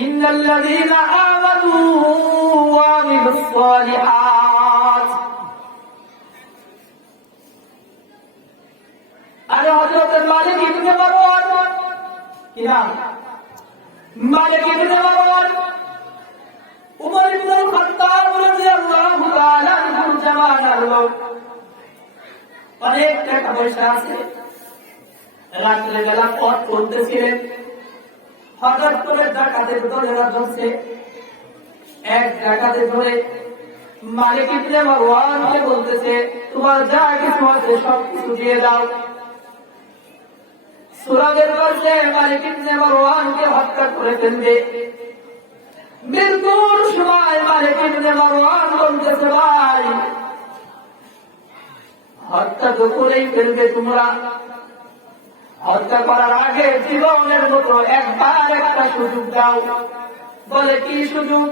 ইন্নাল্লাযীনা আমানু ওয়া আমিলুস সালিহাত, আরে হযরত মালিক ইবনে মারওয়ান, কি নাম? মালিক ইবনে মারওয়ান উমর ইবনে খাত্তাব রাদিয়াল্লাহু তাআলা আনহু জামানার লোক। অনেক টাকা পয়সা আছে, রাত্রে বেলা পথ চলতেছিলেন, হঠাৎ করে ডাকাতের দলেরা ধরছে। এক ডাকাতে ধরে মালিক ইবনে মারওয়ানকে বলতেছে, তোমার যা কিছু আছে সবকিছু দিয়ে দাও। সূরা বের করছে, মালিক ইবনে মারওয়ানকে হত্যা করে ফেলবে। মৃত্যুর সময় মালিক ইবনে মারওয়ান বলতেছে, ভাই হত্যা তো করেই ফেলবে তোমরা, হত্যা করার আগে জীবনের মতো একবার একটা সুযোগ দাও। বলে কি সুযোগ?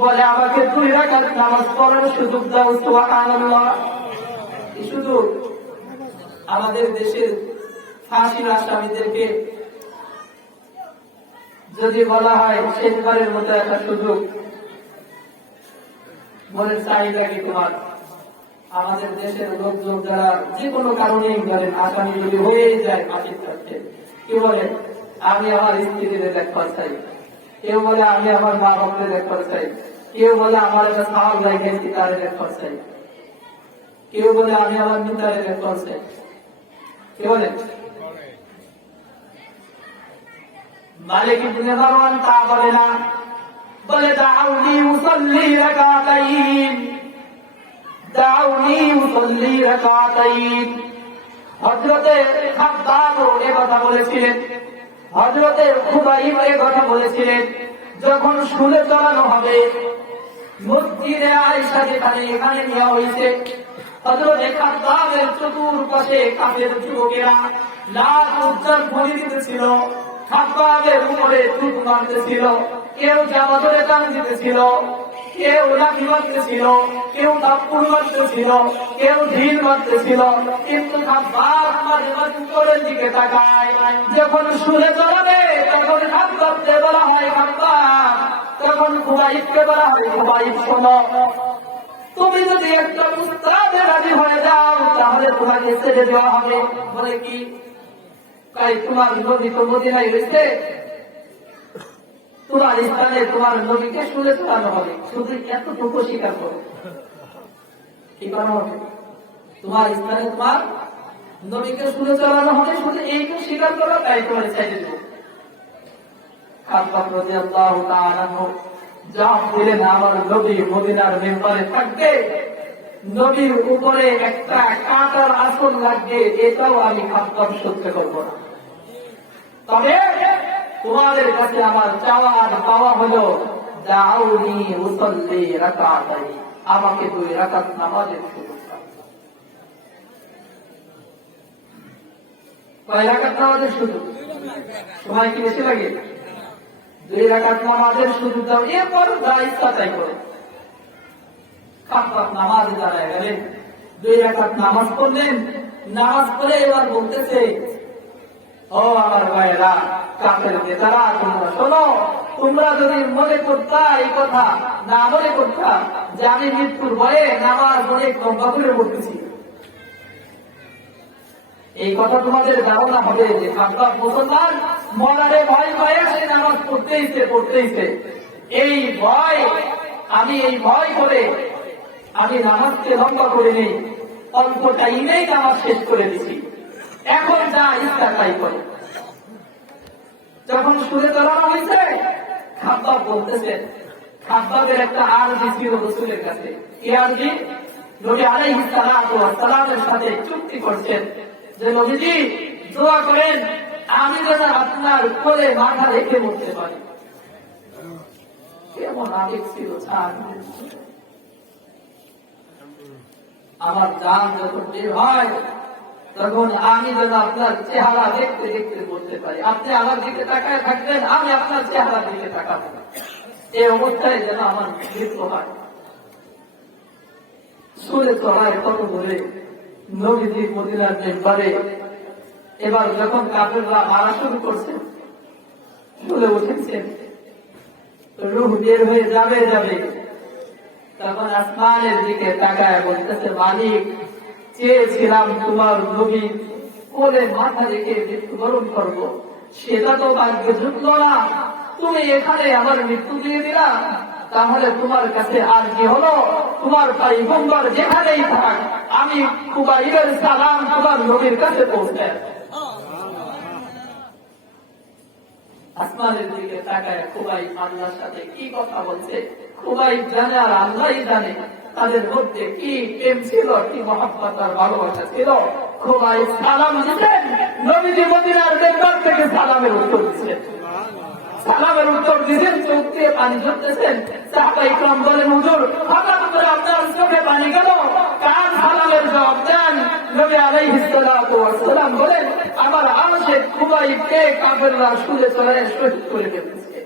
বলে আমাকে 2 রাকাত নামাজ পড়ার সুযোগ দাও। সুবহানাল্লাহ। এই সুযোগ আমাদের দেশের ফাঁসির আসামিদেরকে যদি বলা হয় শেষবারের মতো একটা সুযোগ, বলে চাহিদা কি তোমার? আমাদের দেশের লোকজন যারা যে কোনো কারণেই ধরেন আসামি যদি হয়ে যায় ফাঁসির কাছে, কেউ বলে আমি আমার স্ত্রীদের দেখবার চাই, কেউ বলে আমি আমার মা বাপকে দেখবার চাই, কেউ বলে আমার একটা সাহাল লাইগেছি তারে দেখবার চাই, কেউ বলে আমি আমার মিতারে দেখবার চাই। কে বলে? মালিক ইবনে মারওয়ান তা বলে না, বলে দাউনি উসাল্লি রাকাতাইন, দাউনি উসাল্লি রাকাতাইন। হযরতে খাব্বাব এ কথা বলেছিলেন, হযরতে খুবাইব এ কথা বলেছিলেন, যখন শুলে চড়ানো হবে মসজিদে আয়েশা যেখানে এখানে নেওয়া হয়েছে, হযরতে খাব্বাবের চতুর্পাশে কাফের যুবকেরা লাত উচ্চার ধ্বনি দিতেছিল, খাব্বাবের উপরে চুপ মারতেছিল, কেউ জামা ধরে টান দিতেছিল, কেউ লাঠি মারতেছিল, কেউ থাপ্পড় মারতেছিল, কেউ ঢিল মারতেছিল, কিন্তু খাব্বাব মাঝে মাঝে উপরের দিকে তাকায়। যখন শুনে চলাবে তখন খাব্বাবকে বলা হয় খাব্বাব, তখন খুবাইবকে বলা হয় খুবাইব, শোনো তুমি যদি একটা উস্তাদে রাজি হয়ে যাও তাহলে তোমাকে ছেড়ে দেওয়া হবে। বলে কি? তাই তোমার নবী তো মদিনায় রয়েছে, তোমার স্থানে তোমার নবীকে শুনে চলানো হবে, শুধু এতটুকু স্বীকার করো। কি করা হবে? তোমার স্থানে তোমার নবীকে শুনে চলানো হবে, শুধু এইটুকু স্বীকার করো, তাই তোমার ছেড়ে দেবো। খাব্বাব রাদিয়াল্লাহু তাআলা জবাব দিলেন, আমার নবী মদিনার মেম্বারে থাকবে, নবীর উপরে একটা কাঁটার আসন লাগবে, এটাও আমি খাব্বাব সহ্য করবো না। তবে তোমাদের কাছে আমার চাওয়ার পাওয়া হলো দাউনি উসাল্লি রাকাতাইন, আমাকে 2 রাকাত নামাজের সুযোগ দাও। কয় রাকাত নামাজের সুযোগ? সময় কি বেশি লাগে? 2 রাকাত নামাজের সুযোগ দাও, এরপর যা ইচ্ছা তাই করো। খাব্বাব নামাজে দাঁড়ায় গেলেন, 2 রাকাত নামাজ পড়লেন, নামাজ পড়ে এবার বলতেছে, ও আমার ভাইয়েরা, কাফের নেতারা, তোমরা শোনো, তোমরা যদি মনে করতা এই কথা, না মনে করতা যে আমি মৃত্যুর ভয়ে নামাজ অনেক লম্বা করে পড়তেছি, এই কথা তোমাদের ধারণা হবে যে খাব্বাব মুসলমান মরারে ভয় ভয়ে সে নামাজ পড়তেইছে। এই ভয়, আমি এই ভয় করে আমি নামাজকে লম্বা করে নেই, অল্প টাইমেই নামাজ শেষ করে দিছি, এখন যা ইচ্ছা তাই করে। যখন শুনে চলানো হয়েছে, খাব্বাব বলতেছেন, খাব্বাবের একটা আরজি ছিল রাসূলের কাছে। এই আরজি নবী আলাইহিস সালাতু ওয়াস সালামের সাথে চুক্তি করছেন যে নবীজি দোয়া করেন আমি যেন আপনার কোলে মাথা রেখে মরতে পারি। কেমন আবেগ ছিল! আমার জান যখন বের হয় তখন আমি যেন আপনার চেহারা দেখতে দেখতে বলতে পারি, আপনি আমার দিকে তাকায় থাকবেন, আমি আপনার চেহারা দিকে তাকাবো, এই অবস্থায় যেন আমার মৃত্যু হয়। শুনে চড়ায় কত ধরে নবীজি মদিনার মেম্বারে, এবার যখন কাফেররা মারা শুরু করছে, শুনে উঠেছেন, রূহ বের হয়ে যাবে, তখন আসমানের দিকে তাকায় বলতেছে, মালিক, চেয়েছিলাম তোমার নবী কোলে মাথা রেখে মৃত্যুবরণ করবো, সেটা তো ভাগ্যে জুটল না, তুমি এখানে আমার মৃত্যু দিয়ে দিলা। তাহলে তোমার কাছে আর কি হলো, তোমার পয়গম্বর যেখানেই থাক, আমি খুবাইবের সালাম তোমার নবীর কাছে পৌঁছে। আসমানের দিকে তাকায় খুবাইব আল্লাহর সাথে কি কথা বলছে, খুবাইব জানে আর আল্লাহই জানে তাদের মধ্যে কি প্রেম ছিল, কি মহব্বত আর ভালোবাসা ছিল। খুবাইব সালাম দিতেন, নবীজি মদিনার দরবার থেকে সালামের উত্তর দিচ্ছেন। সালামের উত্তর দিতেন, চোখ দিয়ে পানি ঝরতেছেন। সাহাবা ইকরাম বলেন, হুজুর হঠাৎ করে আপনার চোখে পানি কেন? কার সালামের জবাব দেন? নবী আলাইহিস সালাতু ওয়াস সালাম বলেন, আমার আরশে খুবাইবকে কাফেররা শুলে চলে শহীদ করে ফেলেছে।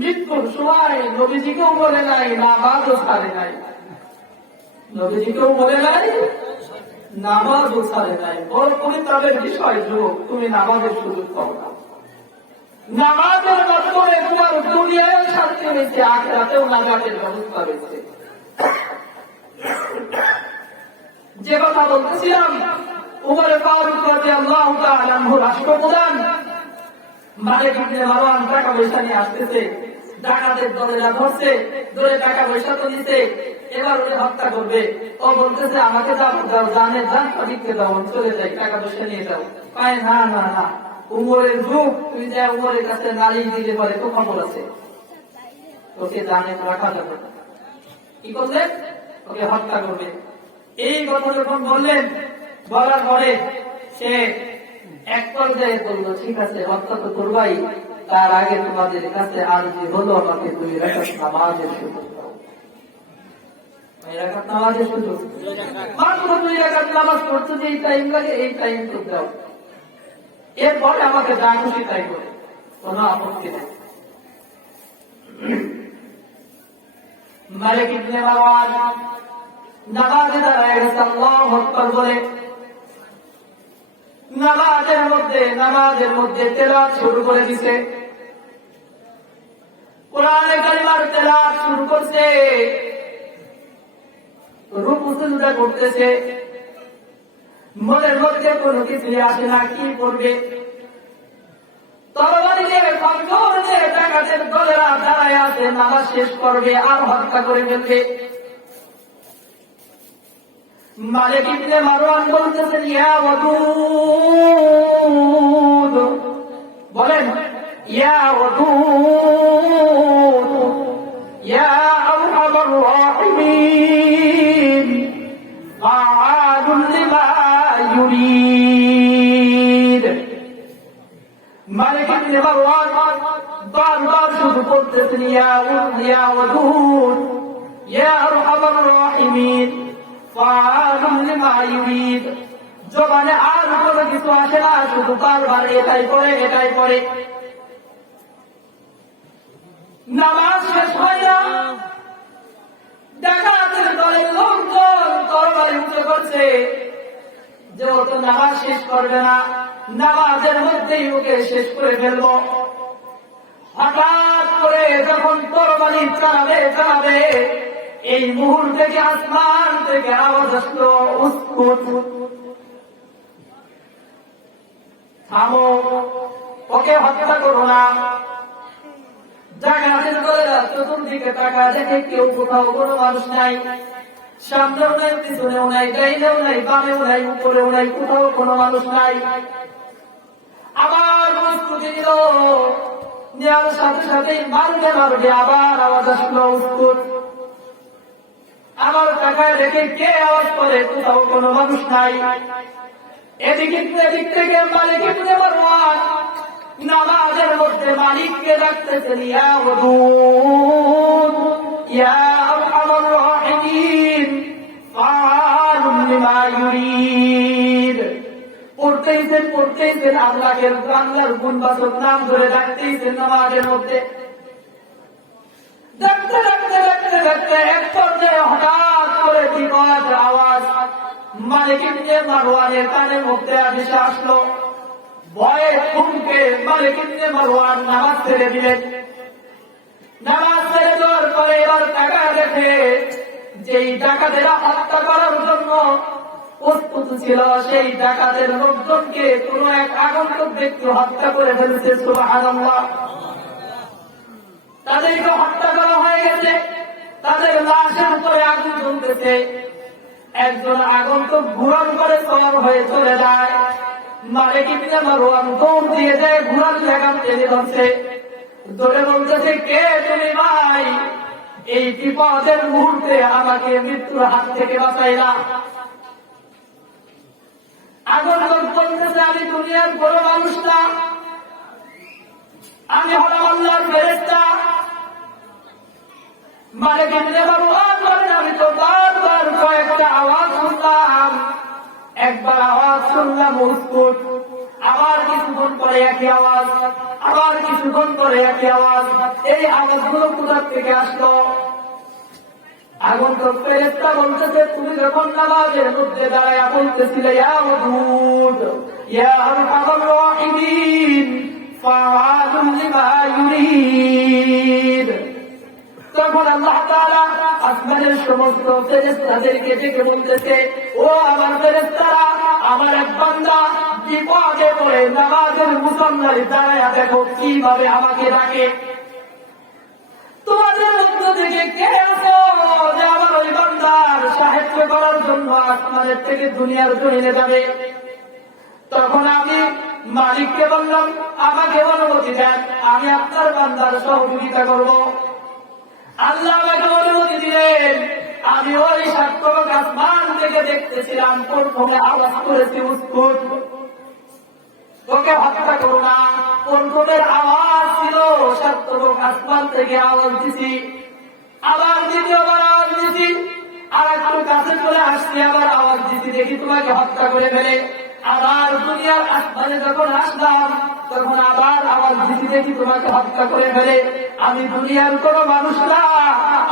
মৃত্যুর সময় নবীজিকেও বলে নাই, নামাজও ছাড়ে নাই। নবীজিকেও বলে নাই, নামাজও ছাড়ে নাই। বড় পরিতাপের বিষয় যুবক, তুমি নামাজের সুযোগ পাও না। নামাজের মাধ্যমে তোমার দুনিয়ায় শান্তি হয়েছে, আখিরাতেও নাজাতের ব্যবস্থা হয়েছে। যে কথা বলতেছিলাম, উমর ফারুক রাদিয়াল্লাহু তাআলা আনহু রাষ্ট্রপ্রধান, মালিক ইবনে মারওয়ান টাকা পয়সা নিয়ে আসতেছে, ডাকাতের দলেরা ধরছে, ধরে টাকা পয়সা তো নিছে, এবার ওকে হত্যা করবে। ও বলতেছে, আমাকে দাও, জানের জান সঠিককে দাও, চলে যাই, টাকা পয়সা নিয়ে যাও। পায় না, না না, উমরের যুগ, তুই যা উমরের কাছে নালিশ দিলে পরে তো খবর আছে, ওকে জানে রাখা যাবে। কি করলেন? ওকে হত্যা করবে। এই কথা যখন বললেন, বলার পরে সে এক পর্যায়ে বললো, ঠিক আছে হত্যা তো করবাই, তার আগে তোমাদের কাছে আর যে হলো, আমাকে 2 রাকাত নামাজের সুযোগ দাও। 2 রাকাত নামাজের সুযোগ, মাত্র 2 রাকাত নামাজ পড়তে যে টাইম লাগে, এই টাইম তো দাও। এরপরে আমাকে যা খুশি তাই করে, কোনো আপত্তি নেই। মালিক ইবনে মারওয়ান নামাজে দাঁড়ায় গেছে, আল্লাহু আকবার বলে। নামাজের মধ্যে তেলাওয়াত শুরু করে দিছে, কোরআনে কারিমার তেলাওয়াত শুরু করছে, রুকু সিজদা করতেছে, মনের মধ্যে কোনো কিছু আসে না, কি করবে? তরবারি দিয়ে খঞ্জর দিয়ে ডাকাতের দলেরা দাঁড়ায় আছে, নামাজ শেষ করবে আর হত্যা করে ফেলবে। মালিক ইবনে মারওয়ান বলতেছেন, ইয়া ওয়াদুদ, বলেন ইয়া ওয়াদুদ, ইয়া আরহামার রাহিমিন, ফাআলুন লিমা ইউরিদ। মালিক ইবনে মারওয়ান বারবার শুধু করতেছেন, ইয়া ওয়াদুদ, ইয়া আরহামার রাহিমিন, জবানে আর কোনো কিছু আসে না, শুধু বারবার এটাই করে, এটাই করে। নামাজ শেষ হয় না, ডাকাতের দলের লোকজন তরবারি উঁচু করছে, যে ও তো নামাজ শেষ করবে না, নামাজের মধ্যেই ওকে শেষ করে ফেলবো। হঠাৎ করে যখন তরবারি চালাবে, এই মুহূর্তে থেকে আসমান থেকে আওয়াজ আসলো, উসকুত, থামো, ওকে হত্যা করো না। ডাকাতের দলেরা চতুর্দিকে তাকা দেখে, কেউ কোথাও কোনো মানুষ নাই, সামনেও নাই, পিছনেও নাই, ডাইনেও নাই, বামেও নাই, উপরেও নাই, কোথাও কোনো মানুষ নাই। আবার প্রস্তুতি নিল, নেওয়ার সাথে সাথেই মারবে, আবার আওয়াজ আসলো, উসকুত। আমার টাকায় রেখে কে আওয়াজ করে, কোথাও কোনো মানুষ নাই। এদিক থেকে মালিক ইবনে মারওয়ান নামাজের মধ্যে মালিককে ডাকতেছেন, ইয়া ওয়াদুদ, ইয়া আরহামার রাহিমিন, ফাআলুন লিমা ইউরিদ। পড়তেইছেন আল্লাহর গুণবাচক নাম ধরে ডাকতেইছেন নামাজের মধ্যে। ডাকতে এক পর্যায়ে হঠাৎ করে বিকট আওয়াজ মালিক ইবনে মারওয়ানের কানের মধ্যে ভেসে আসলো। ভয়ে থমকে মালিক ইবনে মারওয়ান নামাজ ছেড়ে দিলেন। নামাজ ছেড়ে দেওয়ার পরে এবার টাকা দেখে যেই ডাকাতেরা হত্যা করার জন্য প্রস্তুত ছিল সেই ডাকাতের লোকজনকে কোন এক আগন্তুক ব্যক্তি হত্যা করে ফেলেছে। সুবহানাল্লাহ। তাদেরকে হত্যা করা হয়ে গেছে, তাদের লাশের উপরে আগুন জ্বলতেছে। একজন আগন্তুক ঘোড়ার উপরে সওয়ার হয়ে চলে যায়। মালিক ইবনে মারওয়ান দৌড় দিয়ে যায়, ঘোড়ার লাগাম টেনে ধরছে, ধরে বলতেছে, কে তুমি ভাই? এই বিপদের মুহূর্তে আমাকে মৃত্যুর হাত থেকে বাঁচাইলা। আগন্তুক বলতেছে, আমি দুনিয়ার বড় মানুষ না, আমি হলাম আল্লাহর ফেরেশতা। মালিক ইবনে মারওয়ান বলেন, আমি তো বারবার কয়েকটা আওয়াজ শুনলাম, একবার আওয়াজ শুনলাম উস্কুট, আবার কিছুক্ষণ পরে একই আওয়াজ, আবার কিছুক্ষণ পরে একই আওয়াজ। এই আওয়াজগুলো কোথা থেকে আসলো? আগন্তুক ফেরেশতা বলতেছে, তুমি যখন নামাজের মধ্যে দাঁড়ায়া বলতেছিলে, ইয়া ওয়াদুদ ইয়া আরহামার রাহিমিন ফাআলুন লিমা ইউরিদ, তখন আল্লাহ তাআলা আসমানের সমস্ত ফেরেশতাদেরকে ডেকে বলতেছে, ও আমার ফেরেশতারা, আমার এক বান্দা বিপদে পড়ে নামাজের মুসল্লায় দাঁড়ায়া দেখো কিভাবে আমাকে ডাকে। তোমাদের মধ্য থেকে কে আছো যে আমার ওই বান্দার সাহায্য করার জন্য আসমানের থেকে দুনিয়ার জমিনে যাবে? তখন আমি মালিককে বললাম, আমাকে অনুমতি দেন, আমি আপনার বান্দার সহযোগিতা করব। আল্লাহ আমাকে অনুমতি দিলেন। আমি ওই সাতক আসমান থেকে দেখতেছিলাম, প্রথমে আওয়াজ করেছি উস্কুট, ওকে হত্যা করো না। প্রথমের আওয়াজ ছিল সাতক আসমান থেকে আওয়াজ দিছি, আবার দ্বিতীয়বার আওয়াজ দিছি, আর একটু কাছে চলে আসছি, আবার আওয়াজ দিছি, দেখি তোমাকে হত্যা করে ফেলে। আবার দুনিয়ার আসমানে যখন আসলাম, তখন আবার আওয়াজ দিছি, দেখি তোমাকে হত্যা করে ফেলে। আমি দুনিয়ার কোন মানুষ না,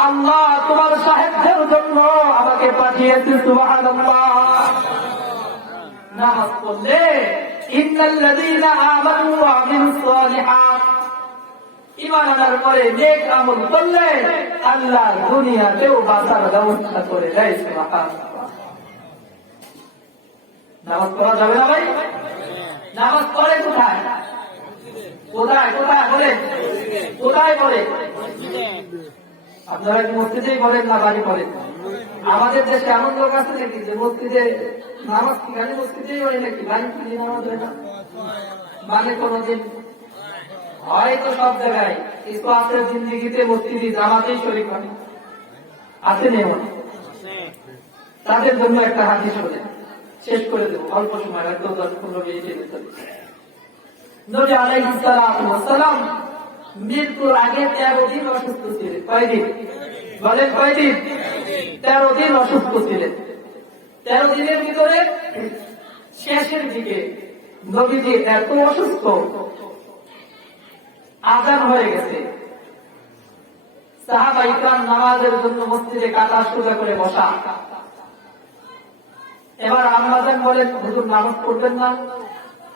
আল্লাহ তোমার সাহায্যের জন্য আমাকে পাঠিয়েছে। সুবহানাল্লাহ। নামাজ পড়লে ইন্নাল্লাযীনা আমানু ওয়া আমিলুস সালিহাত, ঈমান আনার পরে নেক আমল করলে আল্লাহ দুনিয়াতেও বাঁচার ব্যবস্থা করে দেয়। সুবহানাল্লাহ। নামাজ পড়া যাবে না ভাই? নামাজ পড়ে কোথায়? কোথায় কোথায় বলেন? কোথায় পড়ে? আপনারা কি মসজিদেই পড়েন না বাড়ি পড়েন? আমাদের দেশে এমন লোক আছে নাকি যে মসজিদে নামাজ কি খালি মসজিদেই হয় নাকি, বাড়ি কি নামাজ হয় না? মানে কোনদিন হয়তো সব জায়গায় কিছু আছে জিন্দিগিতে মসজিদে জামাতেই শরীক হয়, আছে নেই? তাদের জন্য একটা হাদিস বলে শেষ করে দেবো, অল্প সময়, একদম 10-15 মিনিটের ভিতরে। নবী আলাইহিস সালাতু ওয়াস সালাম মৃত্যুর আগে 13 দিন অসুস্থ ছিলেন। কয়দিন বলেন? কয়দিন? 13 দিন অসুস্থ ছিলেন। 13 দিনের ভিতরে শেষের দিকে নবীজি এত অসুস্থ, আযান হয়ে গেছে, সাহাবায়ে কিরাম নামাজের জন্য মসজিদে কাতার সোজা করে বসা। এবার আম্মাজান বলেন, হুজুর নামাজ পড়বেন না?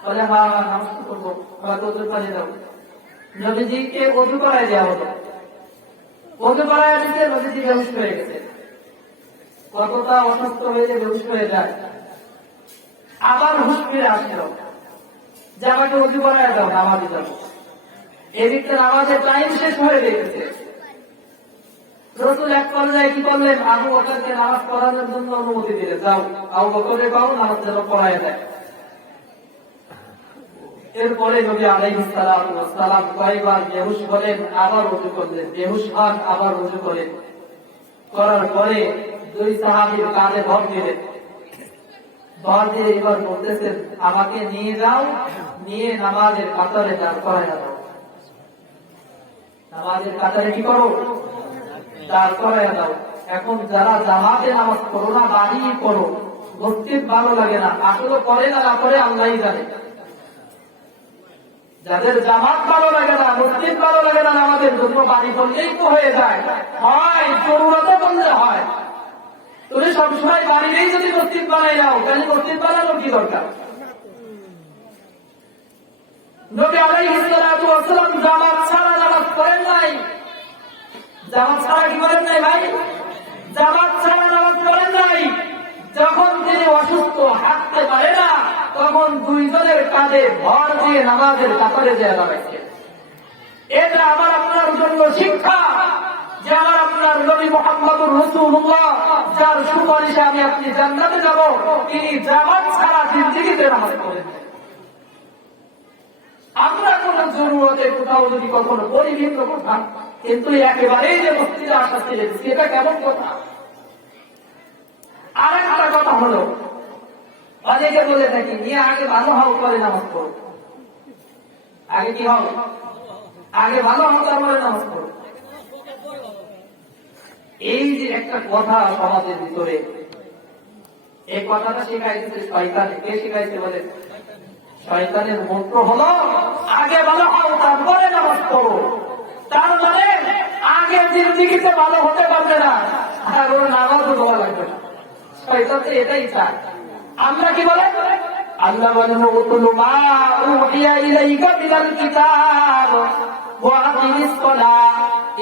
বলে, হ্যাঁ নামাজ পড়বো, আমাকে ওযু করে দাও। নবীজিকে ওযু করায় দেওয়া হলো, ওযু করায় দিতে নবীজি বেহুশ হয়ে গেছে। কতটা অসুস্থ হয়ে বেহুশ হয়ে যায়, আবার হুশ ফিরে আসছিল যে আমাকে ওযু করায় দাও, নামাজে যাবো। এদিকে নামাজের টাইম শেষ হয়ে গেছে। রাসূল এক পর্যায়ে কি করলেন, আবু বকরকে নামাজ পড়ানোর জন্য অনুমতি দিলেন, যাও আবু বকরের পাও নামাজ যেন পড়ায় দেয়। এরপরে নবী আলাইহিস সালাতু ওয়াস সালাম কয়েকবার বেহুশ হলেন, আবার ওযু করলেন, বেহুশ হন, আবার ওযু করেন। করার পরে দুই সাহাবীর কাঁধে ভর দিলেন, ভর দিয়ে এবার বলতেছেন, আমাকে নিয়ে যাও, নিয়ে নামাজের কাতারে দাঁড় করায় দাও। নামাজের কাতারে কি করো? দাঁড় করায় দাও। এখন যারা জামাতে নামাজ পড়ো না, বাড়ি পড়ো, মসজিদ ভালো লাগে না, আসলে করে না না করে আল্লাহই জানে। যাদের জামাত ভালো লাগে না, মসজিদ ভালো লাগে না, আমাদের জন্য বাড়ি পড়লেই তো হয়ে যায়, হয় জরুরতে বললে হয়। তুমি সবসময় বাড়িতেই যদি মসজিদ বানাই নাও, তাহলে মসজিদ বানানোর কি দরকার? নবী আলাইহিস সালাতু ওয়াস সালাম জামাত ছাড়া নামাজ পড়েন নাই। জামাত ছাড়া কি করেন নাই ভাই? জামাত ছাড়া নামাজ পড়েন নাই। যখন তিনি অসুস্থ ভর দিয়ে নামাজের কাতারে যায় দাঁড়াইছে। এটা আমার আপনার জন্য শিক্ষা যে আমার আপনার নবী মুহাম্মদুর রাসূলুল্লাহ যার সুপারিশে আমি আপনি জান্নাতে যাব, তিনি জামাত ছাড়া জিন্দেগিতে নামাজ পড়েন। আমরা কোন জরুরতে কোথাও যদি কখনো পরিবৃত করতাম, কিন্তু একেবারেই যে মসজিদে আসা ছিলেন সেটা কেমন কথা। আর একটা কথা হলো, অনেকে বলে থাকি নিয়ে আগে ভালো হও করে নামাজ পড়ো। আগে কি হও? আগে ভালো হও তারপরে নামাজ পড়ো। এই যে একটা কথা সমাজের ভিতরে, এই কথাটা শিখাইছে শয়তানে। কে শিখাইছে বলে? শয়তানের মন্ত্র হলো আগে ভালো হও তারপরে নামাজ পড়ো। তার মানে আগে জিন্দেগিতে ভালো হতে পারবে না, আর ওর নামাজও দেওয়া লাগবে না। শয়তান তো এটাই চায়। আমরা কি বলে? আল্লাহ বলেন উতলু মা উহিয়া ইলাইকা মিনাল কিতাব ওয়া আকিমিস সালাহ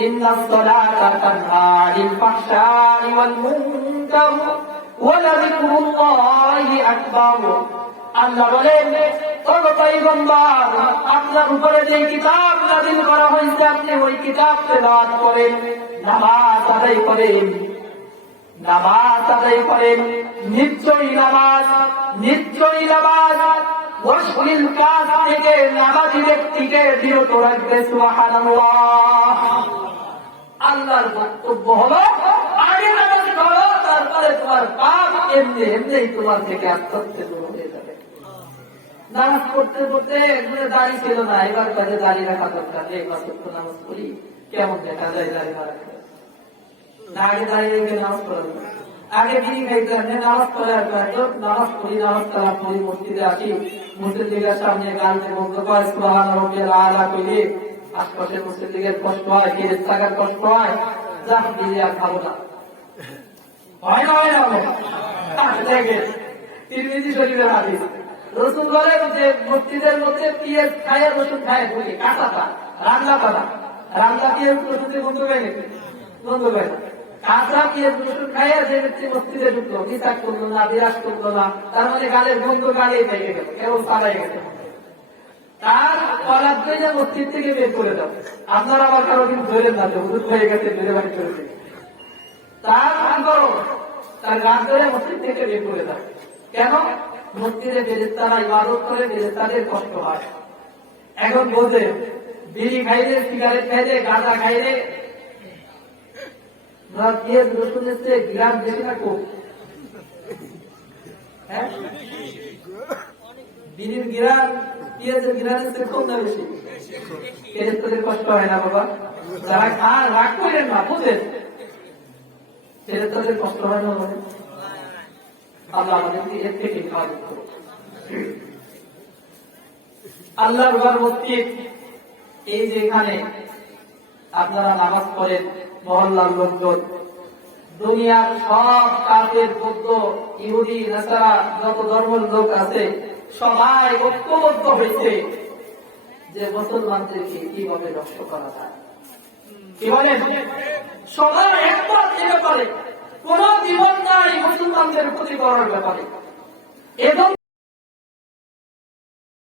ইন্নাস সালাতা তানহা আনিল ফাহশাই ওয়াল মুনকার ওয়া লাযিকরুল্লাহি আকবার। আল্লাহ বলেন ও পয়গম্বর, আপনার উপরে যে কিতাব নাযিল করা হয়েছে আপনি ওই কিতাব তেলাওয়াত করেন, নামাজ আদায় করেন। নামাজ আদায় করেন, নিশ্চয়ই নামাজ অশ্লীল কাজ থেকে নামাজি ব্যক্তিকে বিরত রাখবে। সুবহানাল্লাহ। আল্লাহর বক্তব্য হলো আগে নামাজ পড়ো, তারপরে তোমার পাপ এমনি এমনি তোমার থেকে আস্তে আস্তে দূর হয়ে যাবে। নামাজ পড়তে পড়তে দাড়ি ছিল না, এবার কাজে দাড়ি রাখা দরকার। এবার তো নামাজ পড়ি, কেমন দেখা যায় দাড়ি না রাখলে। আগে দাঁড়িয়ে রেখে নামাজ পড়া, আগে বিড়ি খাইতে নামাজ পড়ে নামাজ পড়ি, নামাজ কালাম পড়ি, মসজিদে আসি, মসজিদের সামনে গালতে বন্ধ করে সুবহান রাব্বিয়াল আলা কইলে আশপাশে মসজিদের কষ্ট হয়, কেরের টাকার কষ্ট হয়, যা বিড়ি আর খাবো না। হয় না? হয় না? দেখে তিরমিজি শরীফের হাদিস, রসুল বলেন যে মসজিদের মধ্যে পিঁয়াজ খায়, রসুন খায়, বলি কাঁচাটা রান্না করা, রান্না পিঁয়াজ রসুন বন্ধ করে নাকি? বন্ধ করে না। কাঁচা পিঁয়াজ রসুন খাইয়া যে ব্যক্তি মসজিদে ঢুকলো, বিচার করলো না, বিরাজ করলো না, তার মানে গালের গন্ধ গালেই পেয়ে গেল, কেবল চালাই গেছে। তার কলার দিয়ে মসজিদ থেকে বের করে দাও। আপনার আবার কারো কিন্তু ধরে না, হুজুর হয়ে গেছে, বেড়ে বাড়ি করে দিন। তার কি করো? তার গাছ ধরে মসজিদ থেকে বের করে দাও। কেন? মসজিদে ফেরেশতারা ইবাদত করে, ফেরেশতাদের কষ্ট হয়। এখন বোঝে বিড়ি খাইলে, সিগারেট খাইলে, গাঁজা খাইলে পিঁয়াজ রসুন এসছে গ্রাম বেশি না কম? হ্যাঁ, বিড়ির গ্রাম পিঁয়াজের গ্রাম এসছে কম না বেশি? ফেরেশতাদের কষ্ট হয় না বাবা? যারা খান রাগ করেন না, বুঝেন ফেরেশতাদের কষ্ট হয় না? মানে আল্লাহ আমাদেরকে এর থেকে হেফাজত করুন। আল্লাহর ঘর মসজিদ, এই যে এখানে আপনারা নামাজ পড়েন, মহল্লার লোকজন, দুনিয়ার সব কাফের, বৌদ্ধ, ইহুদি, নাসারা, যত ধর্মের লোক আছে সবাই ঐক্যবদ্ধ হয়েছে যে মুসলমানদেরকে কিভাবে নষ্ট করা যায়। কি বলেন? সবাই একবার এ ব্যাপারে কোন জীবন নাই মুসলমানদের ক্ষতি করার ব্যাপারে। এবং